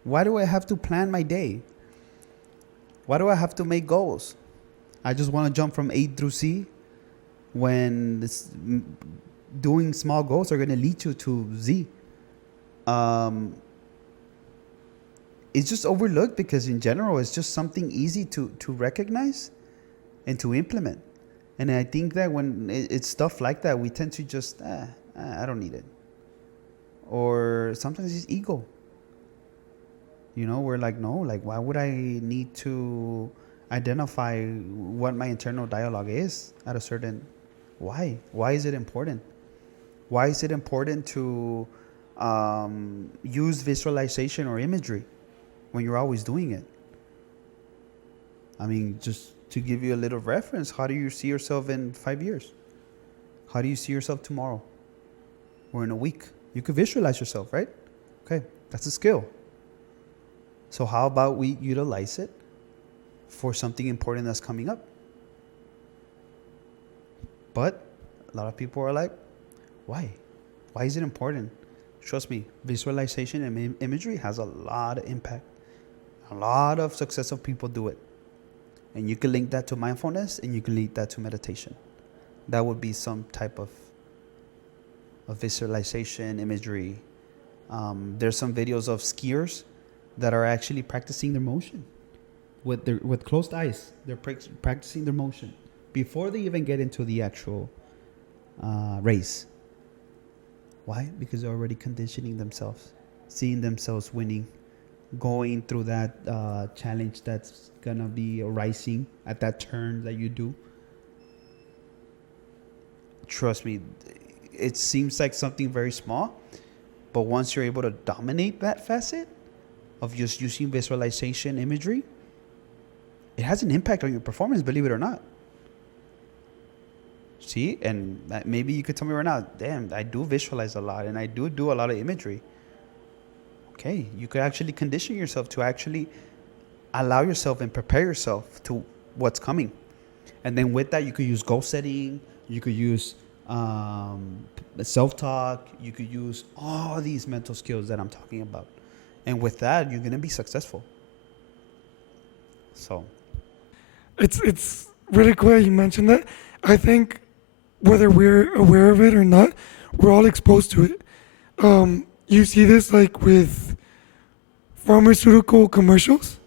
why do I have to plan my day? Why do I have to make goals? I just want to jump from A through C when doing small goals are going to lead you to Z. It's just overlooked because in general, it's just something easy to recognize and to implement. And I think that when it's stuff like that, we tend to just, I don't need it. Or sometimes it's ego. You know, we're like, no, like, why would I need to identify what my internal dialogue is at a certain, why? Why is it important? Why is it important to use visualization or imagery when you're always doing it? I mean, just to give you a little reference, how do you see yourself in 5 years? How do you see yourself tomorrow or in a week? You could visualize yourself, right? Okay, that's a skill. So how about we utilize it for something important that's coming up? But a lot of people are like, why? Why is it important? Trust me, visualization and imagery has a lot of impact. A lot of successful people do it. And you can link that to mindfulness and you can link that to meditation. That would be some type of visualization, imagery. There's some videos of skiers that are actually practicing their motion with closed eyes. They're practicing their motion before they even get into the actual race. Why? Because they're already conditioning themselves, seeing themselves winning, going through that challenge that's gonna be arising at that turn that you do. Trust me, it seems like something very small, but once you're able to dominate that facet of just using visualization imagery, it has an impact on your performance, believe it or not. See, and maybe you could tell me right now, damn, I do visualize a lot and I do a lot of imagery. Okay, you could actually condition yourself to actually allow yourself and prepare yourself to what's coming. And then with that, you could use goal setting, you could use self-talk, you could use all these mental skills that I'm talking about. And with that, you're going to be successful. So It's really cool you mentioned that. I think whether we're aware of it or not, we're all exposed to it. You see this like with pharmaceutical commercials.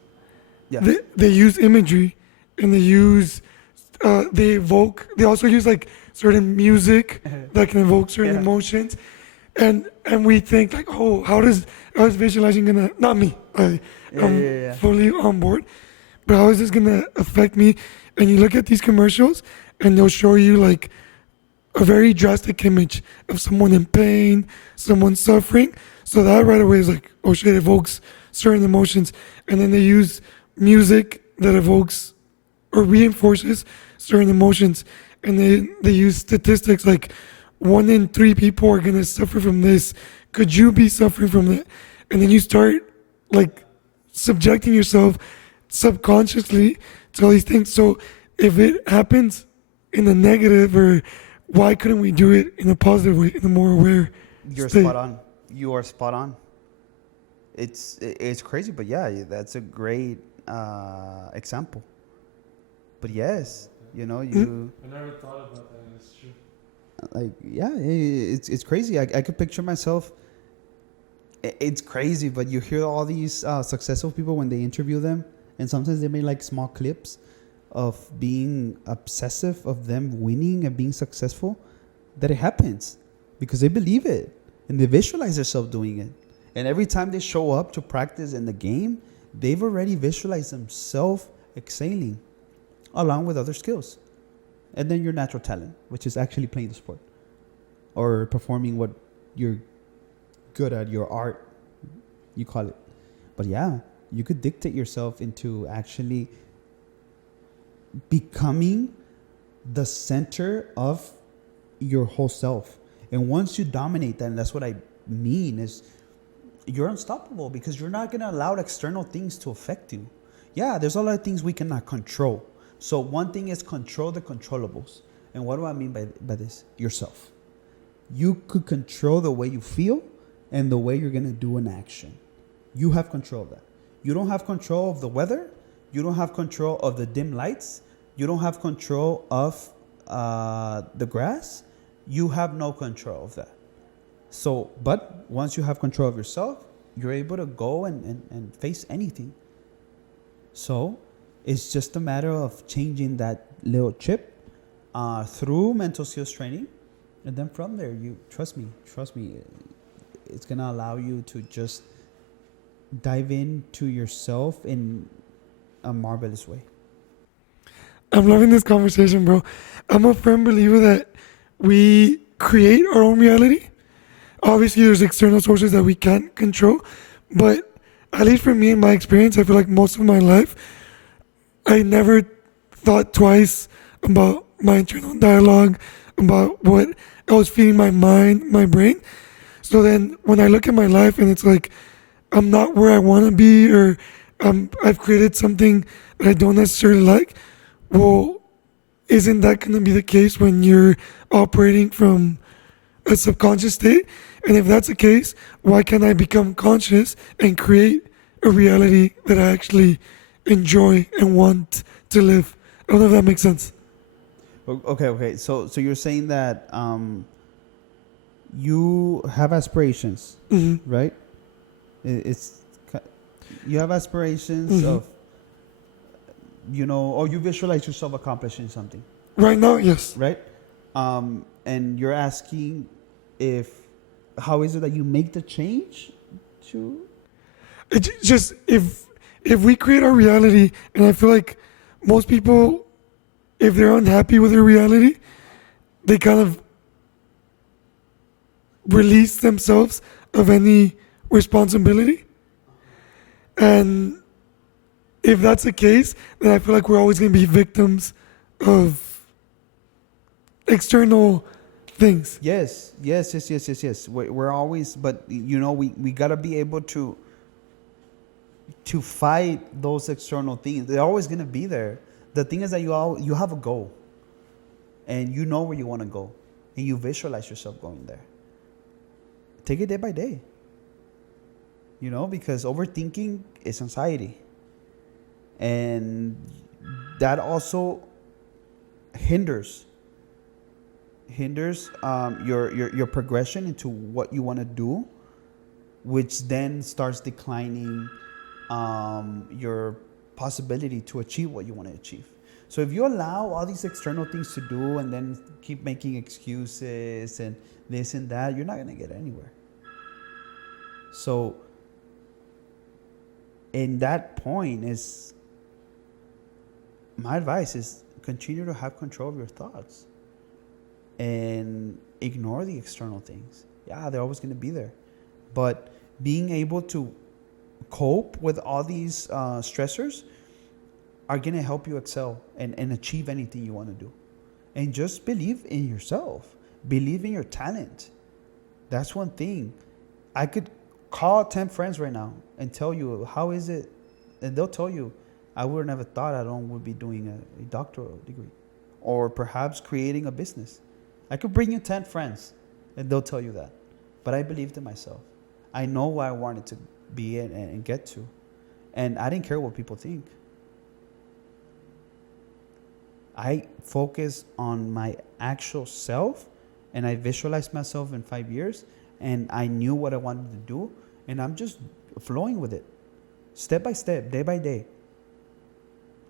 yeah. They use imagery and they evoke. They also use like certain music that can evoke certain Yeah. emotions, and we think like, oh, how is visualizing gonna? Not me. I'm Yeah. fully on board, but how is this gonna affect me? And you look at these commercials, and they'll show you like a very drastic image of someone in pain, someone suffering. So that right away is like, oh shit, evokes certain emotions. And then they use music that evokes or reinforces certain emotions. And they use statistics like 1 in 3 people are gonna suffer from this. Could you be suffering from that? And then you start like subjecting yourself subconsciously to all these things. So if it happens in a negative, or why couldn't we do it in a positive way, in a more aware You're state? spot on. You are spot on. It's crazy, but yeah, that's a great example. But yes, you know, you. I never thought about that. It's true. Like, yeah, it's crazy. I could picture myself. It's crazy, but you hear all these successful people when they interview them, and sometimes they make like small clips of being obsessive of them winning and being successful. That it happens because they believe it and they visualize themselves doing it. And every time they show up to practice in the game, they've already visualized themselves excelling along with other skills. And then your natural talent, which is actually playing the sport or performing what you're good at, your art, you call it. But yeah, you could dictate yourself into actually becoming the center of your whole self. And once you dominate that, and that's what I mean, is you're unstoppable because you're not going to allow external things to affect you. Yeah, there's a lot of things we cannot control. So one thing is control the controllables. And what do I mean by this? Yourself. You could control the way you feel and the way you're going to do an action. You have control of that. You don't have control of the weather. You don't have control of the dim lights. You don't have control of the grass. You have no control of that. So, but once you have control of yourself, you're able to go and face anything. So it's just a matter of changing that little chip through mental skills training. And then from there, you trust me, it's going to allow you to just dive into yourself in a marvelous way. I'm loving this conversation, bro. I'm a firm believer that we create our own reality. Obviously, there's external sources that we can't control, but at least for me, in my experience, I feel like most of my life, I never thought twice about my internal dialogue, about what I was feeding my mind, my brain. So then when I look at my life and it's like I'm not where I want to be, or I've created something that I don't necessarily like, well, isn't that going to be the case when you're operating from a subconscious state? And if that's the case, why can't I become conscious and create a reality that I actually enjoy and want to live? I don't know if that makes sense. Okay. So you're saying that you have aspirations, right? It's you have aspirations of, or you visualize yourself accomplishing something. Right now, yes. Right? And you're asking how is it that you make the change to? It's just if we create our reality, and I feel like most people, if they're unhappy with their reality, they kind of release themselves of any responsibility. And if that's the case, then I feel like we're always going to be victims of external things. Yes. We're always, but we got to be able to fight those external things. They're always going to be there. The thing is that you have a goal, and you know where you want to go, and you visualize yourself going there. Take it day by day. Because overthinking is anxiety, and that also hinders your progression into what you want to do, which then starts declining your possibility to achieve what you want to achieve. So if you allow all these external things to do and then keep making excuses and this and that, you're not going to get anywhere. So in that point, is my advice is continue to have control of your thoughts and ignore the external things. Yeah, they're always going to be there, but being able to cope with all these stressors are going to help you excel and achieve anything you want to do. And just believe in yourself. Believe in your talent. That's one thing. I could call 10 friends right now and tell you, how is it? And they'll tell you, I would have never thought Aaron would be doing a doctoral degree or perhaps creating a business. I could bring you 10 friends and they'll tell you that. But I believed in myself. I know where I wanted to be and get to. And I didn't care what people think. I focus on my actual self and I visualized myself in 5 years, and I knew what I wanted to do, and I'm just flowing with it, step by step, day by day,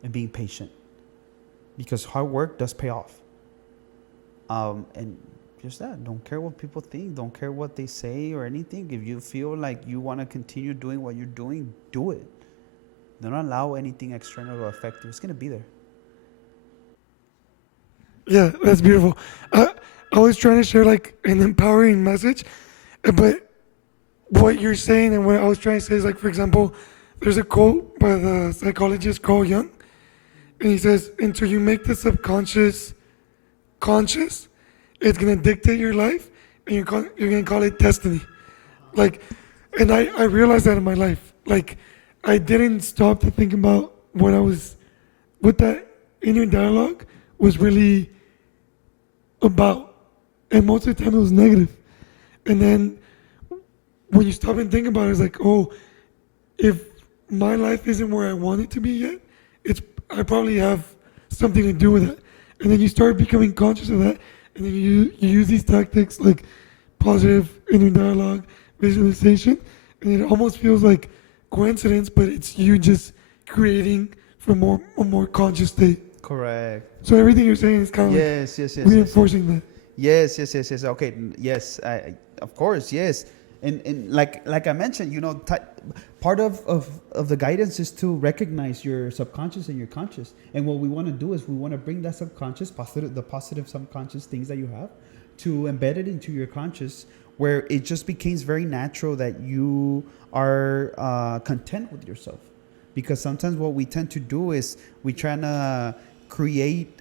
and being patient, because hard work does pay off. And just that, don't care what people think, don't care what they say or anything. If you feel like you want to continue doing what you're doing, do it. Don't allow anything external to affect you. It's going to be there. Yeah, that's beautiful. I was trying to share like an empowering message, but what you're saying and what I was trying to say is like, for example, there's a quote by the psychologist Carl Jung, and he says, "Until you make the subconscious conscious, it's gonna dictate your life, and you're gonna call it destiny." Like, and I realized that in my life. Like, I didn't stop to think about what that inner dialogue was really about, and most of the time it was negative. And then when you stop and think about it, it's like, oh, if my life isn't where I want it to be yet, I probably have something to do with it. And then you start becoming conscious of that, and then you use these tactics like positive inner dialogue, visualization, and it almost feels like coincidence, but it's you just creating from a more conscious state. Correct. So everything you're saying is kind of Yes, like yes, yes. reinforcing that. Yes, yes, yes, yes. Okay, yes, of course, yes. And like I mentioned, part of the guidance is to recognize your subconscious and your conscious. And what we want to do is we want to bring that subconscious, the positive subconscious things that you have, to embed it into your conscious, where it just becomes very natural that you are content with yourself. Because sometimes what we tend to do is we try to create.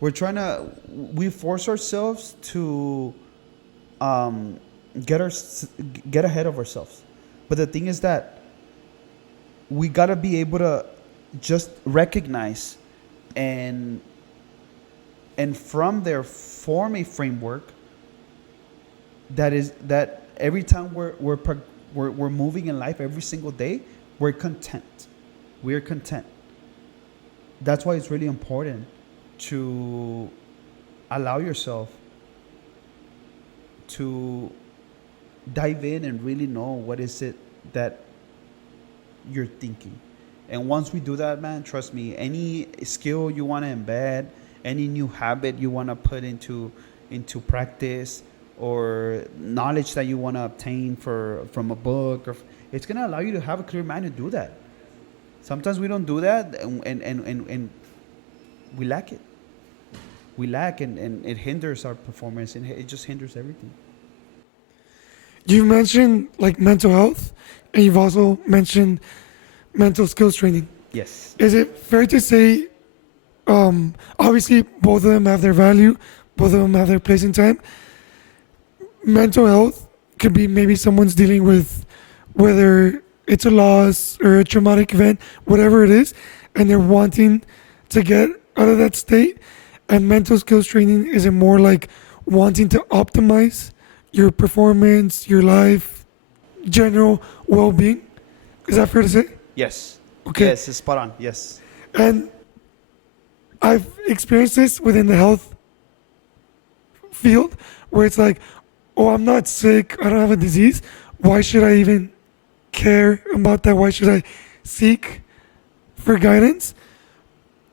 We force ourselves to get ahead of ourselves. But the thing is that we gotta be able to just recognize and from there form a framework that every time we're moving in life every single day, we're content. We're content. That's why it's really important to allow yourself to dive in and really know what is it that you're thinking. And once we do that, man, trust me, any skill you want to embed, any new habit you want to put into practice, or knowledge that you want to obtain from a book, it's going to allow you to have a clear mind to do that. Sometimes we don't do that, and we lack it. We lack, and it hinders our performance, and it just hinders everything. You mentioned like mental health, and you've also mentioned mental skills training. Yes. Is it fair to say, obviously both of them have their value, both of them have their place in time. Mental health could be maybe someone's dealing with whether it's a loss or a traumatic event, whatever it is, and they're wanting to get out of that state. And mental skills training is it more like wanting to optimize your performance, your life, general well-being? Is that fair to say? Yes. Okay. Yes, it's spot on. Yes. And I've experienced this within the health field where it's like, oh, I'm not sick, I don't have a disease. Why should I even care about that? Why should I seek for guidance?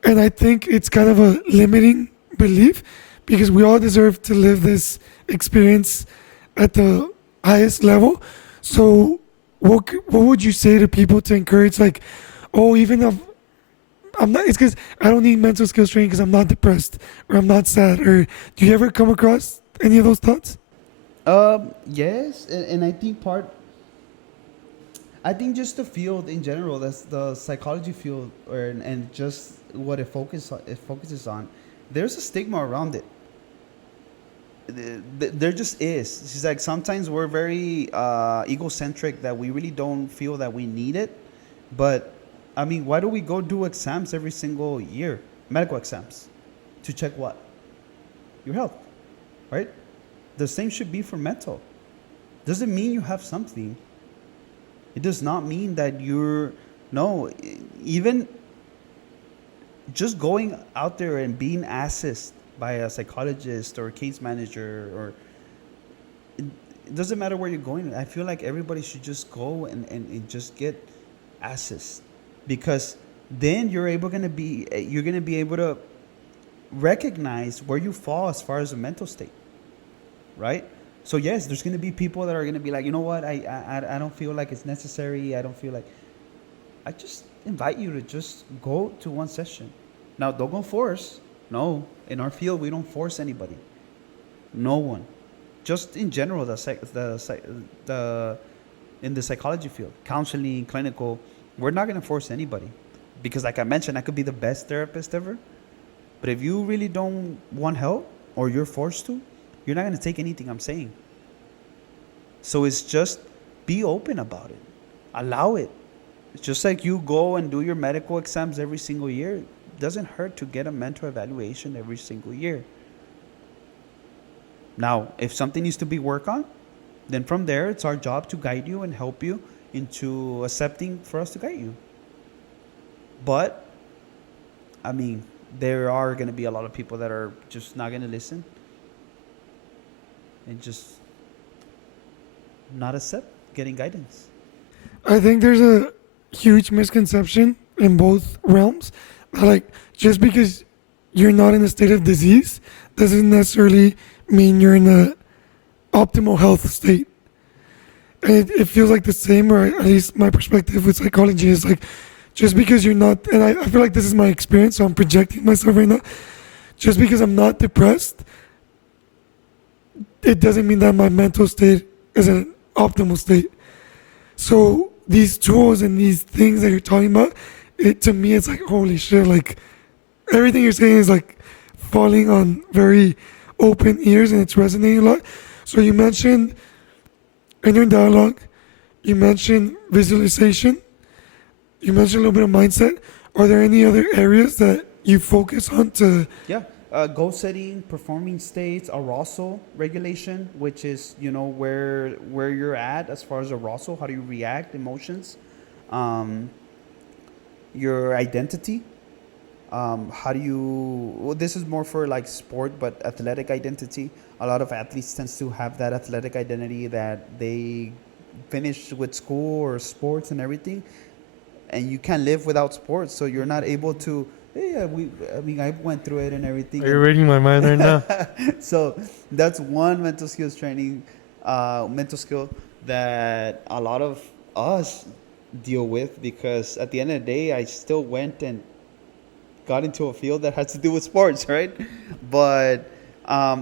And I think it's kind of a limiting belief because we all deserve to live this experience at the highest level. So what would you say to people to encourage, like, oh, even if I'm not, it's because I don't need mental skills training because I'm not depressed or I'm not sad, or do you ever come across any of those thoughts? Yes, and I think just the field in general, that's the psychology field, and just what it focuses on. There's a stigma around it. There just is. It's like sometimes we're very egocentric that we really don't feel that we need it. But I mean, why do we go do exams every single year, medical exams, to check what? Your health, right? The same should be for mental. Doesn't mean you have something. It does not mean that even just going out there and being assessed by a psychologist or a case manager, or it doesn't matter where you're going. I feel like everybody should just go and just get assessed, because then you're gonna be able to recognize where you fall as far as a mental state, right? So yes, there's gonna be people that are gonna be like, you know what, I don't feel like it's necessary. I don't feel like. I just invite you to just go to one session. Now, don't go force. No, in our field, we don't force anybody. No one. Just in general, in the psychology field, counseling, clinical, we're not going to force anybody. Because like I mentioned, I could be the best therapist ever. But if you really don't want help, or you're forced to, you're not going to take anything I'm saying. So it's just be open about it. Allow it. It's just like you go and do your medical exams every single year. It doesn't hurt to get a mental evaluation every single year. Now, if something needs to be worked on, then from there, it's our job to guide you and help you into accepting for us to guide you. But, I mean, there are going to be a lot of people that are just not going to listen and just not accept getting guidance. I think there's a huge misconception in both realms. Like, just because you're not in a state of disease doesn't necessarily mean you're in a optimal health state. And it feels like the same, or at least my perspective with psychology is like, just because you're not, and I feel like this is my experience, so I'm projecting myself right now. Just because I'm not depressed, it doesn't mean that my mental state is an optimal state. So these tools and these things that you're talking about, to me, it's like, holy shit, like everything you're saying is like falling on very open ears, and it's resonating a lot. So you mentioned inner dialogue, you mentioned visualization, you mentioned a little bit of mindset. Are there any other areas that you focus on to? Yeah, goal setting, performing states, arousal regulation, which is, you know, where you're at as far as arousal, how do you react, emotions, your identity, how do you, well, this is more for like sport, but athletic identity. A lot of athletes tends to have that athletic identity that they finish with school or sports and everything, and you can't live without sports, so you're not able to. Yeah, I went through it and everything. Are you reading my mind right now? So that's one mental skills training, mental skill that a lot of us deal with, because at the end of the day, I still went and got into a field that has to do with sports, right? But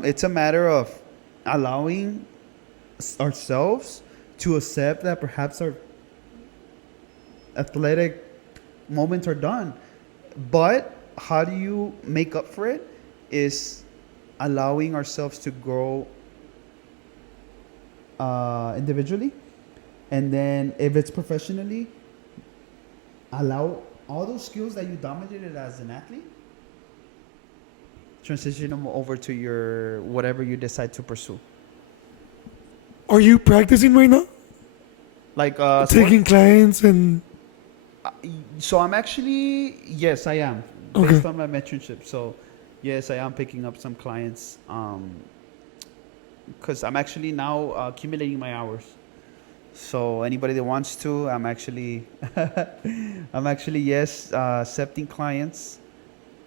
it's a matter of allowing ourselves to accept that perhaps our athletic moments are done. But how do you make up for it is allowing ourselves to grow individually. And then if it's professionally, allow all those skills that you dominated as an athlete, transition them over to your whatever you decide to pursue. Are you practicing right now? Like Taking clients and. So I'm actually, yes, I am, based on my mentorship. So yes, I am picking up some clients because I'm actually now accumulating my hours. So anybody that wants to, I'm actually yes, accepting clients,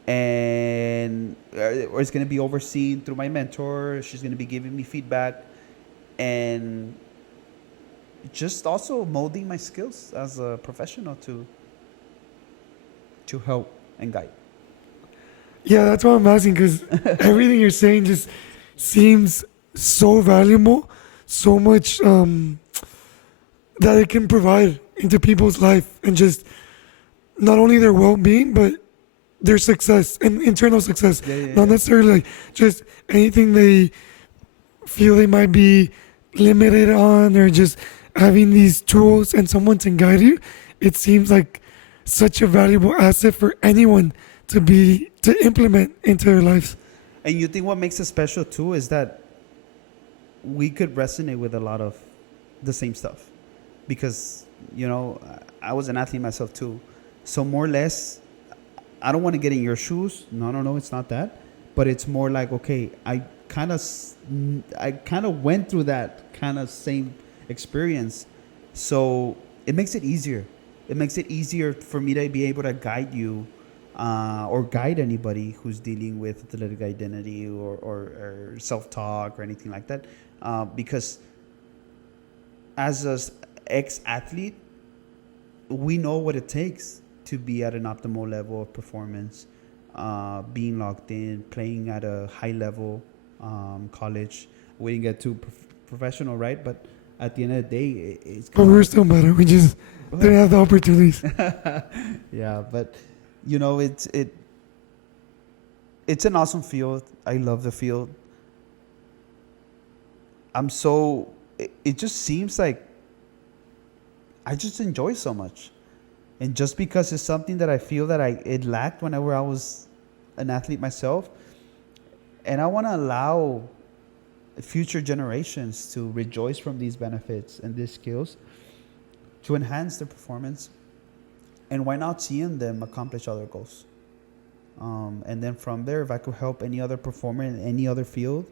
and it's going to be overseen through my mentor. She's going to be giving me feedback, and just also molding my skills as a professional to help and guide. Yeah, that's why I'm asking, because everything you're saying just seems so valuable, so much that it can provide into people's life, and just not only their well-being, but their success and internal success. Not necessarily like just anything they feel they might be limited on, or just having these tools and someone to guide you. It seems like such a valuable asset for anyone to implement into their lives. And you think what makes it special too is that we could resonate with a lot of the same stuff, because, you know, I was an athlete myself too. So more or less, I don't want to get in your shoes. No, it's not that. But it's more like, okay, I kind of went through that kind of same experience. So it makes it easier. It makes it easier for me to be able to guide you or guide anybody who's dealing with athletic identity or self-talk or anything like that. Because as an ex-athlete, we know what it takes to be at an optimal level of performance, being locked in, playing at a high level, college. We didn't get too professional, right? But at the end of the day, it's But we're still better. We just didn't have the opportunities. yeah, but you know, it's an awesome field. I love the field. It just seems like I just enjoy so much. And just because it's something that I feel that it lacked whenever I was an athlete myself, and I want to allow future generations to rejoice from these benefits and these skills to enhance their performance, and why not seeing them accomplish other goals? And then from there, if I could help any other performer in any other field,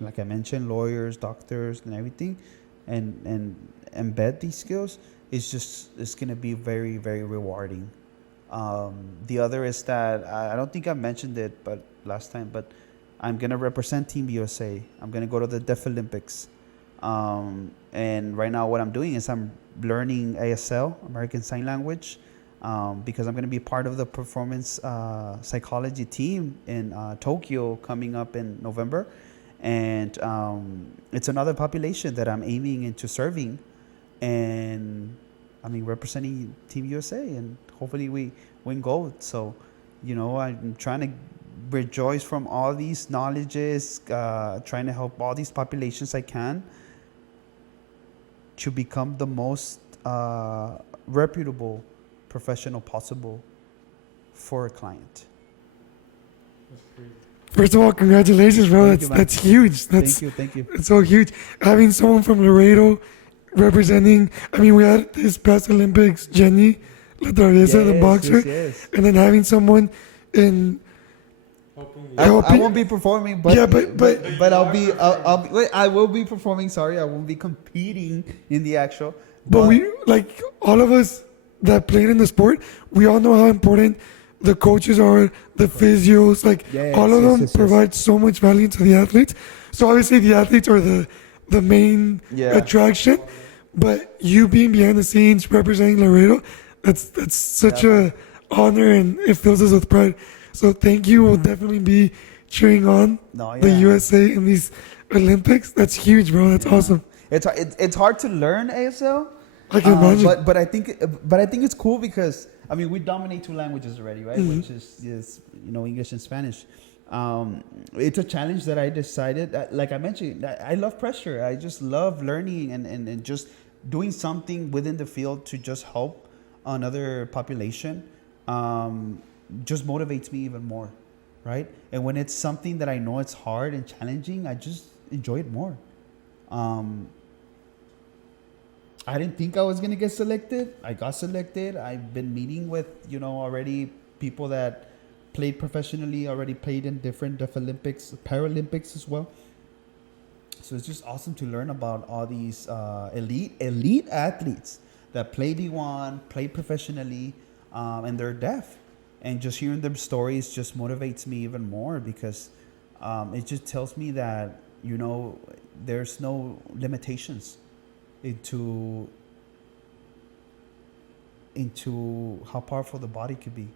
like I mentioned, lawyers, doctors, and everything, and embed these skills, it's going to be very, very rewarding. The other is that I don't think I mentioned it, but last time, but I'm going to represent Team USA. I'm going to go to the Deaf Olympics. And right now what I'm doing is I'm learning ASL, American Sign Language, because I'm going to be part of the performance psychology team in Tokyo coming up in November. And it's another population that I'm aiming into serving. And I mean, representing Team USA, and hopefully we win gold. So, you know, I'm trying to rejoice from all these knowledges, trying to help all these populations I can to become the most reputable professional possible for a client. First of all, congratulations, bro. Thank you, man. That's huge. That's Thank you. It's so huge. Having someone from Laredo representing, I mean, we had this past Olympics, Jenny La Traviesa, the boxer, Yes. and then having someone in. I won't be performing, but Yeah, but I'll be wait, I will be performing. Sorry, I won't be competing in the actual. But we, like, all of us that played in the sport, we all know how important the coaches are, the physios, like, all of them provide so much value to the athletes. So obviously the athletes are the main attraction, but you being behind the scenes representing Laredo, that's such a honor, and it fills us with pride. So thank you. We'll definitely be cheering on the USA in these Olympics. That's huge, bro. That's awesome. It's hard to learn ASL. I can imagine. But I think it's cool because I mean we dominate two languages already, right? Mm-hmm. Which is English and Spanish. It's a challenge that I decided. Like I mentioned, I love pressure. I just love learning and just doing something within the field to just help another population. Just motivates me even more, right? And when it's something that I know it's hard and challenging, I just enjoy it more. I didn't think I was gonna get selected. I got selected. I've been meeting with already people that played professionally, already played in different Deaf Olympics, Paralympics as well. So it's just awesome to learn about all these elite athletes that play D1, play professionally, and they're deaf. And just hearing their stories just motivates me even more because it just tells me that, there's no limitations into how powerful the body could be.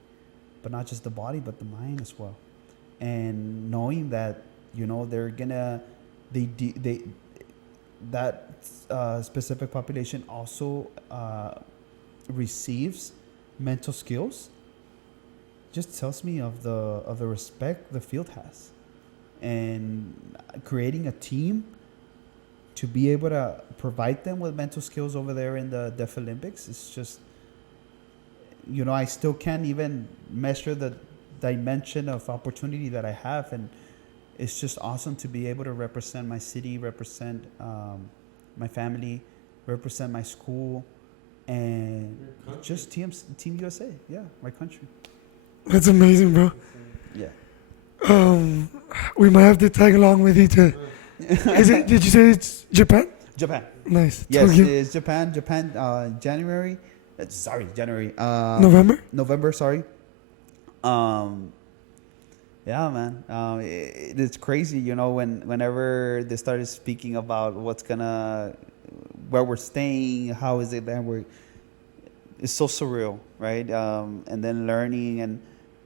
But not just the body, but the mind as well. And knowing that, they're gonna, that specific population also receives mental skills, just tells me of the respect the field has, and creating a team to be able to provide them with mental skills over there in the Deaf Olympics. It's just, I still can't even measure the dimension of opportunity that I have, and it's just awesome to be able to represent my city, represent my family, represent my school, and just Team USA, my country. That's amazing, bro. Yeah. We might have to tag along with you to. Is it? Did you say it's Japan? Japan. Nice. Yes, Tokyo. it's Japan. Japan. January. Sorry, January. November. November. Sorry. Yeah, man. It's crazy, you know, whenever they started speaking about where we're staying, how is it that it's so surreal, right? And then learning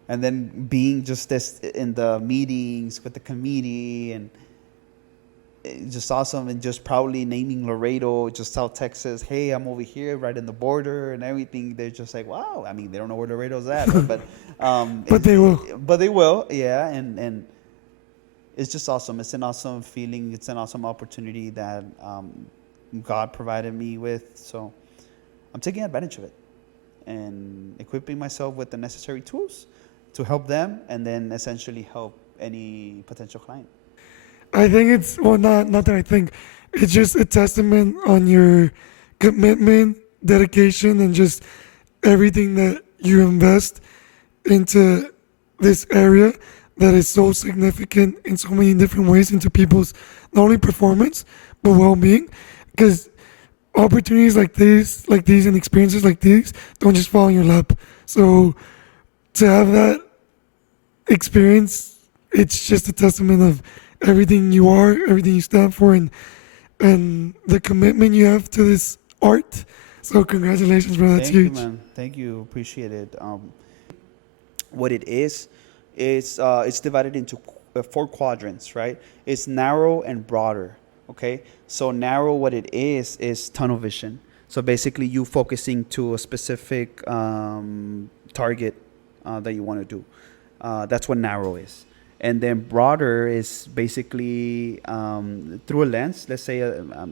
and then being just this in the meetings with the committee, and it's just awesome. And just proudly naming Laredo, just South Texas. Hey, I'm over here, right in the border and everything. They're just like, wow. I mean, they don't know where Laredo's at, but But they will. But they will, yeah. And it's just awesome. It's an awesome feeling. It's an awesome opportunity that God provided me with. So I'm taking advantage of it and equipping myself with the necessary tools to help them, and then essentially help any potential client. I think it's not that I think it's just a testament on your commitment, dedication, and just everything that you invest into this area that is so significant in so many different ways into people's not only performance but well-being. Because opportunities like these, and experiences like these don't just fall in your lap. So to have that experience, it's just a testament of everything you are, everything you stand for, and the commitment you have to this art. So congratulations, bro. That's Thank huge. you, man. Thank you. Appreciate it. What it is, it's divided into 4 quadrants, right? It's narrow and broader. Okay, so narrow, what it is tunnel vision. So basically, you focusing to a specific target that you want to do. That's what narrow is. And then broader is basically through a lens. Let's say a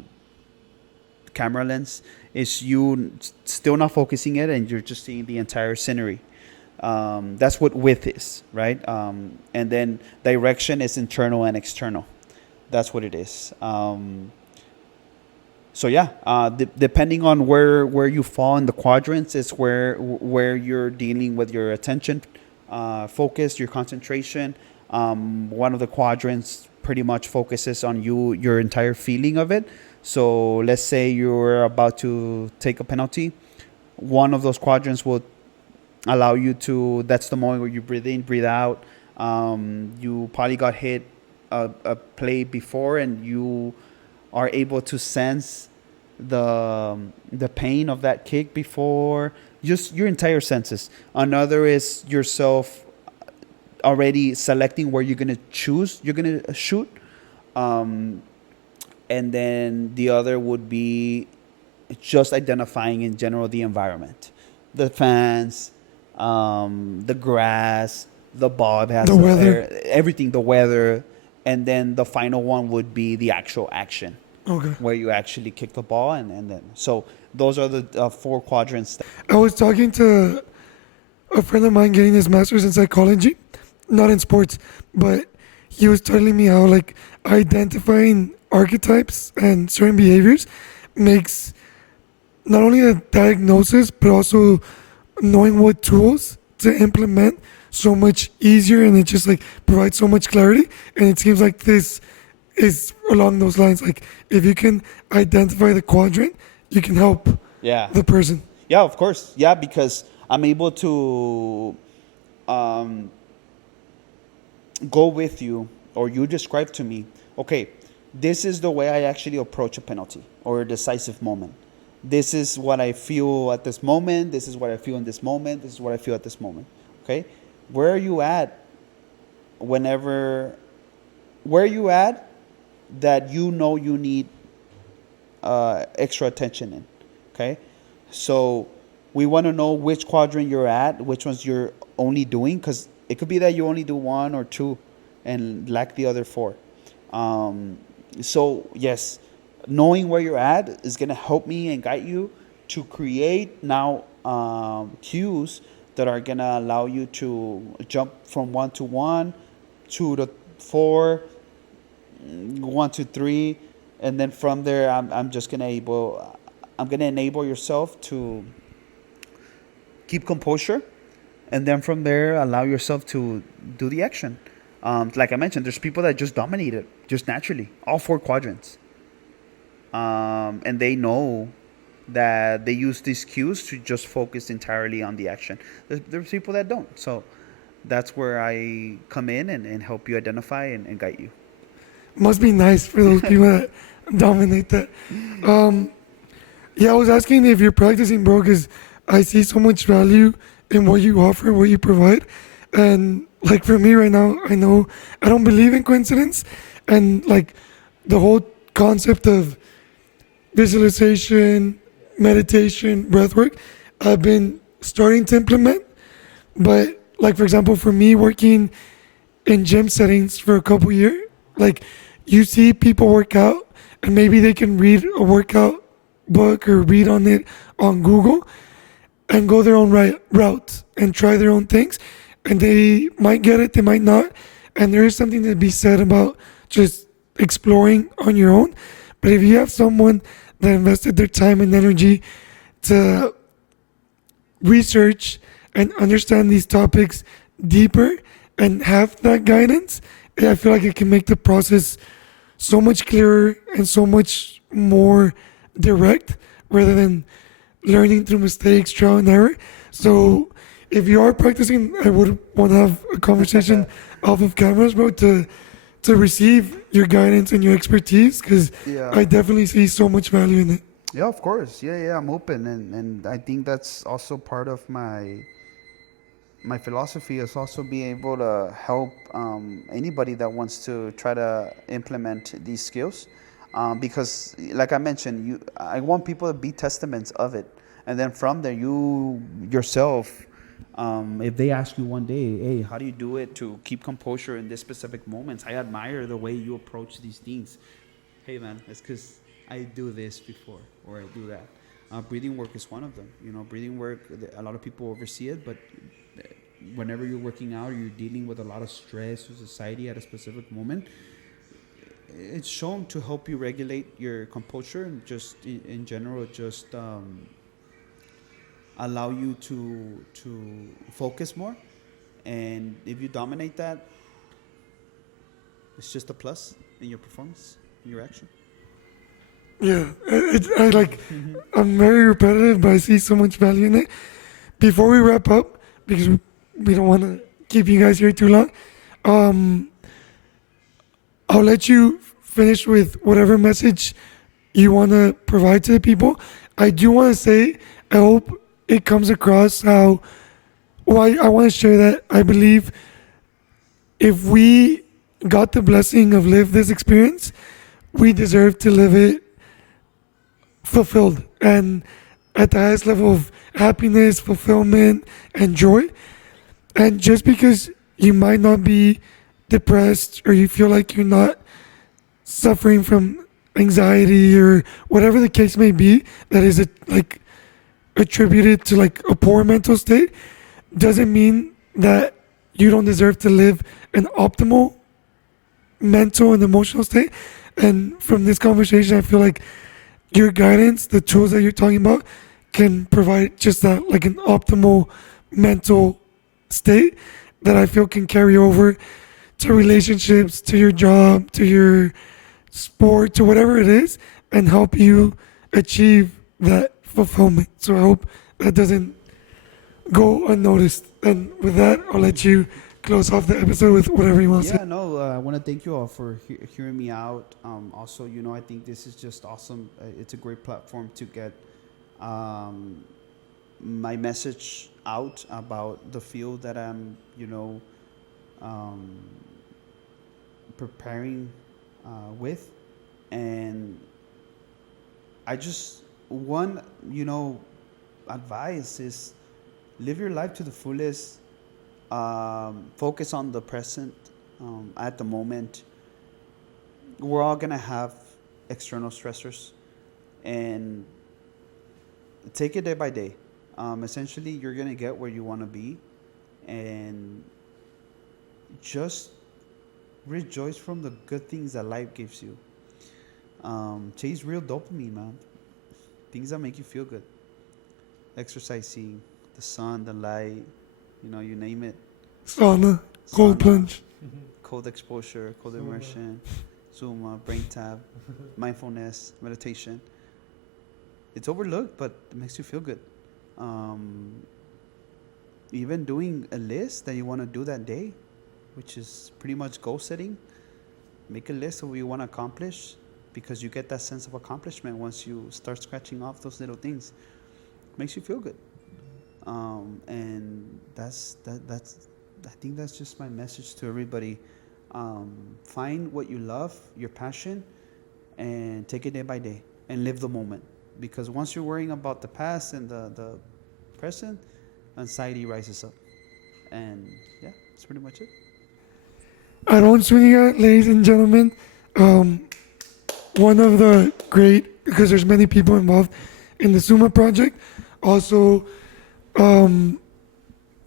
camera lens is you still not focusing it, and you're just seeing the entire scenery. That's what width is, right? And then direction is internal and external. That's what it is. So yeah, depending on where you fall in the quadrants is where you're dealing with your attention, focus, your concentration. One of the quadrants pretty much focuses on your entire feeling of it. So let's say you're about to take a penalty. One of those quadrants will allow you to, that's the moment where you breathe in, breathe out. You probably got hit a play before, and you are able to sense the pain of that kick before, just your entire senses. Another is yourself already selecting where you're gonna shoot, and then the other would be just identifying in general the environment, the fans, the grass, the ball, that has The weather. everything, the weather. And then the final one would be the actual action, Okay. where you actually kick the ball, and then so those are the 4 quadrants. I was talking to a friend of mine getting his master's in psychology, not in sports, but he was telling me how like identifying archetypes and certain behaviors makes not only a diagnosis but also knowing what tools to implement so much easier, and it just like provides so much clarity. And it seems like this is along those lines. Like if you can identify the quadrant, you can help Yeah. the person. Yeah, of course. Yeah, because I'm able to go with you, or you describe to me, okay, this is the way I actually approach a penalty or a decisive moment. This is what I feel at this moment. This is what I feel in this moment. This is what I feel at this moment. Okay? Where are you at that you know you need extra attention in? Okay? So we want to know which quadrant you're at, which ones you're only doing, because it could be that you only do 1 or 2 and lack the other 4. So yes, knowing where you're at is going to help me and guide you to create now cues that are going to allow you to jump from 1 to 1, 2 to 4, 1 to 3, and then from there I'm going to enable yourself to keep composure and then from there, allow yourself to do the action. Like I mentioned, there's people that just dominate it just naturally, all four quadrants, and they know that they use these cues to just focus entirely on the action. There's people that don't, so that's where I come in and help you identify and guide you. Must be nice for those people that dominate that. Yeah, I was asking if you're practicing, bro, because I see so much value in what you offer, what you provide. And like for me right now, I know I don't believe in coincidence. And like the whole concept of visualization, meditation, breath work, I've been starting to implement. But like for example, for me working in gym settings for a couple years, like you see people work out and maybe they can read a workout book or read on it on Google and go their own route and try their own things. And they might get it, they might not. And there is something to be said about just exploring on your own. But if you have someone that invested their time and energy to research and understand these topics deeper and have that guidance, I feel like it can make the process so much clearer and so much more direct rather than learning through mistakes, trial and error. So if you are practicing, I would want to have a conversation off of cameras, bro, to receive your guidance and your expertise, because Yeah. I definitely see so much value in it. Yeah, of course. Yeah, I'm open, and I think that's also part of my philosophy is also being able to help anybody that wants to try to implement these skills, because like I mentioned, I want people to be testaments of it, and then from there, you yourself, if they ask you one day, hey, how do you do it to keep composure in this specific moments? I admire the way you approach these things. Hey man, it's because I do this before or I do that. Breathing work is one of them. Breathing work, a lot of people oversee it, but whenever you're working out or you're dealing with a lot of stress or society at a specific moment, it's shown to help you regulate your composure and just in general just allow you to focus more. And if you dominate that, it's just a plus in your performance, in your action. Yeah, I like, I'm very repetitive, but I see so much value in it. Before we wrap up, because we don't want to keep you guys here too long, I'll let you finish with whatever message you want to provide to the people. I do want to say, I hope it comes across how, well, I want to share that I believe if we got the blessing of live this experience, we deserve to live it fulfilled and at the highest level of happiness, fulfillment, and joy. And just because you might not be depressed or you feel like you're not suffering from anxiety or whatever the case may be that is like attributed to like a poor mental state, doesn't mean that you don't deserve to live an optimal mental and emotional state. And from this conversation, I feel like your guidance, the tools that you're talking about, can provide just that, like an optimal mental state that I feel can carry over to relationships, to your job, to your sport, to whatever it is, and help you achieve that fulfillment. So I hope that doesn't go unnoticed. And with that, I'll let you close off the episode with whatever you want to say. Yeah, no, I want to thank you all for hearing me out. Also, I think this is just awesome. It's a great platform to get my message out about the field that I'm, preparing with. And I just, one, advice is live your life to the fullest. Focus on the present, at the moment. We're all gonna have external stressors, and take it day by day. Essentially, you're gonna get where you want to be, and just rejoice from the good things that life gives you. Chase real dopamine, man. Things that make you feel good. Exercising, the sun, the light, You know, you name it. Sauna, cold Sauna, plunge. cold exposure, cold immersion, Zuma, brain tab, mindfulness, meditation. It's overlooked, but it makes you feel good. Even doing a list that you want to do that day, which is pretty much goal setting. Make a list of what you want to accomplish, because you get that sense of accomplishment once you start scratching off those little things. Makes you feel good. And that's I think that's just my message to everybody. Find what you love, your passion, and take it day by day and live the moment. Because once you're worrying about the past and the present, anxiety rises up. And yeah, that's pretty much it. At Own Zuniga, ladies and gentlemen, one of the great, because there's many people involved in the Suma project, also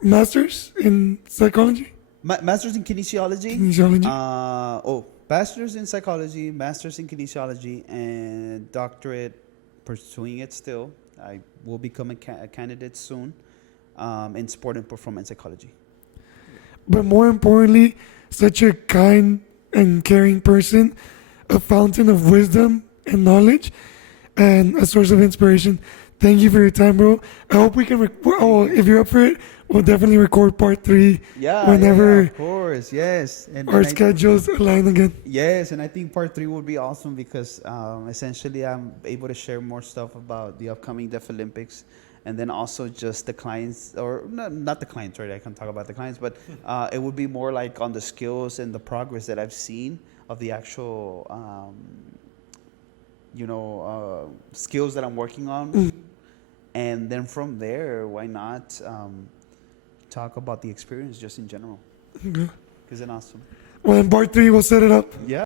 masters in psychology. Masters in kinesiology. Kinesiology. Bachelor's in psychology, master's in kinesiology, and doctorate, pursuing it still. I will become a candidate soon in sport and performance psychology. But more importantly, such a kind and caring person, a fountain of wisdom and knowledge, and a source of inspiration. Thank you for your time, bro. I hope we can, if you're up for it, we'll definitely record part 3 whenever of course, yes. our schedules align again. Yes, and I think part 3 would be awesome because essentially I'm able to share more stuff about the upcoming Deaf Olympics, and then also just the clients, or not the clients, right? I can talk about the clients, but it would be more like on the skills and the progress that I've seen of the actual, skills that I'm working on. And then from there, why not talk about the experience just in general? Okay. Isn't awesome? Well, in part 3, we'll set it up. Yeah.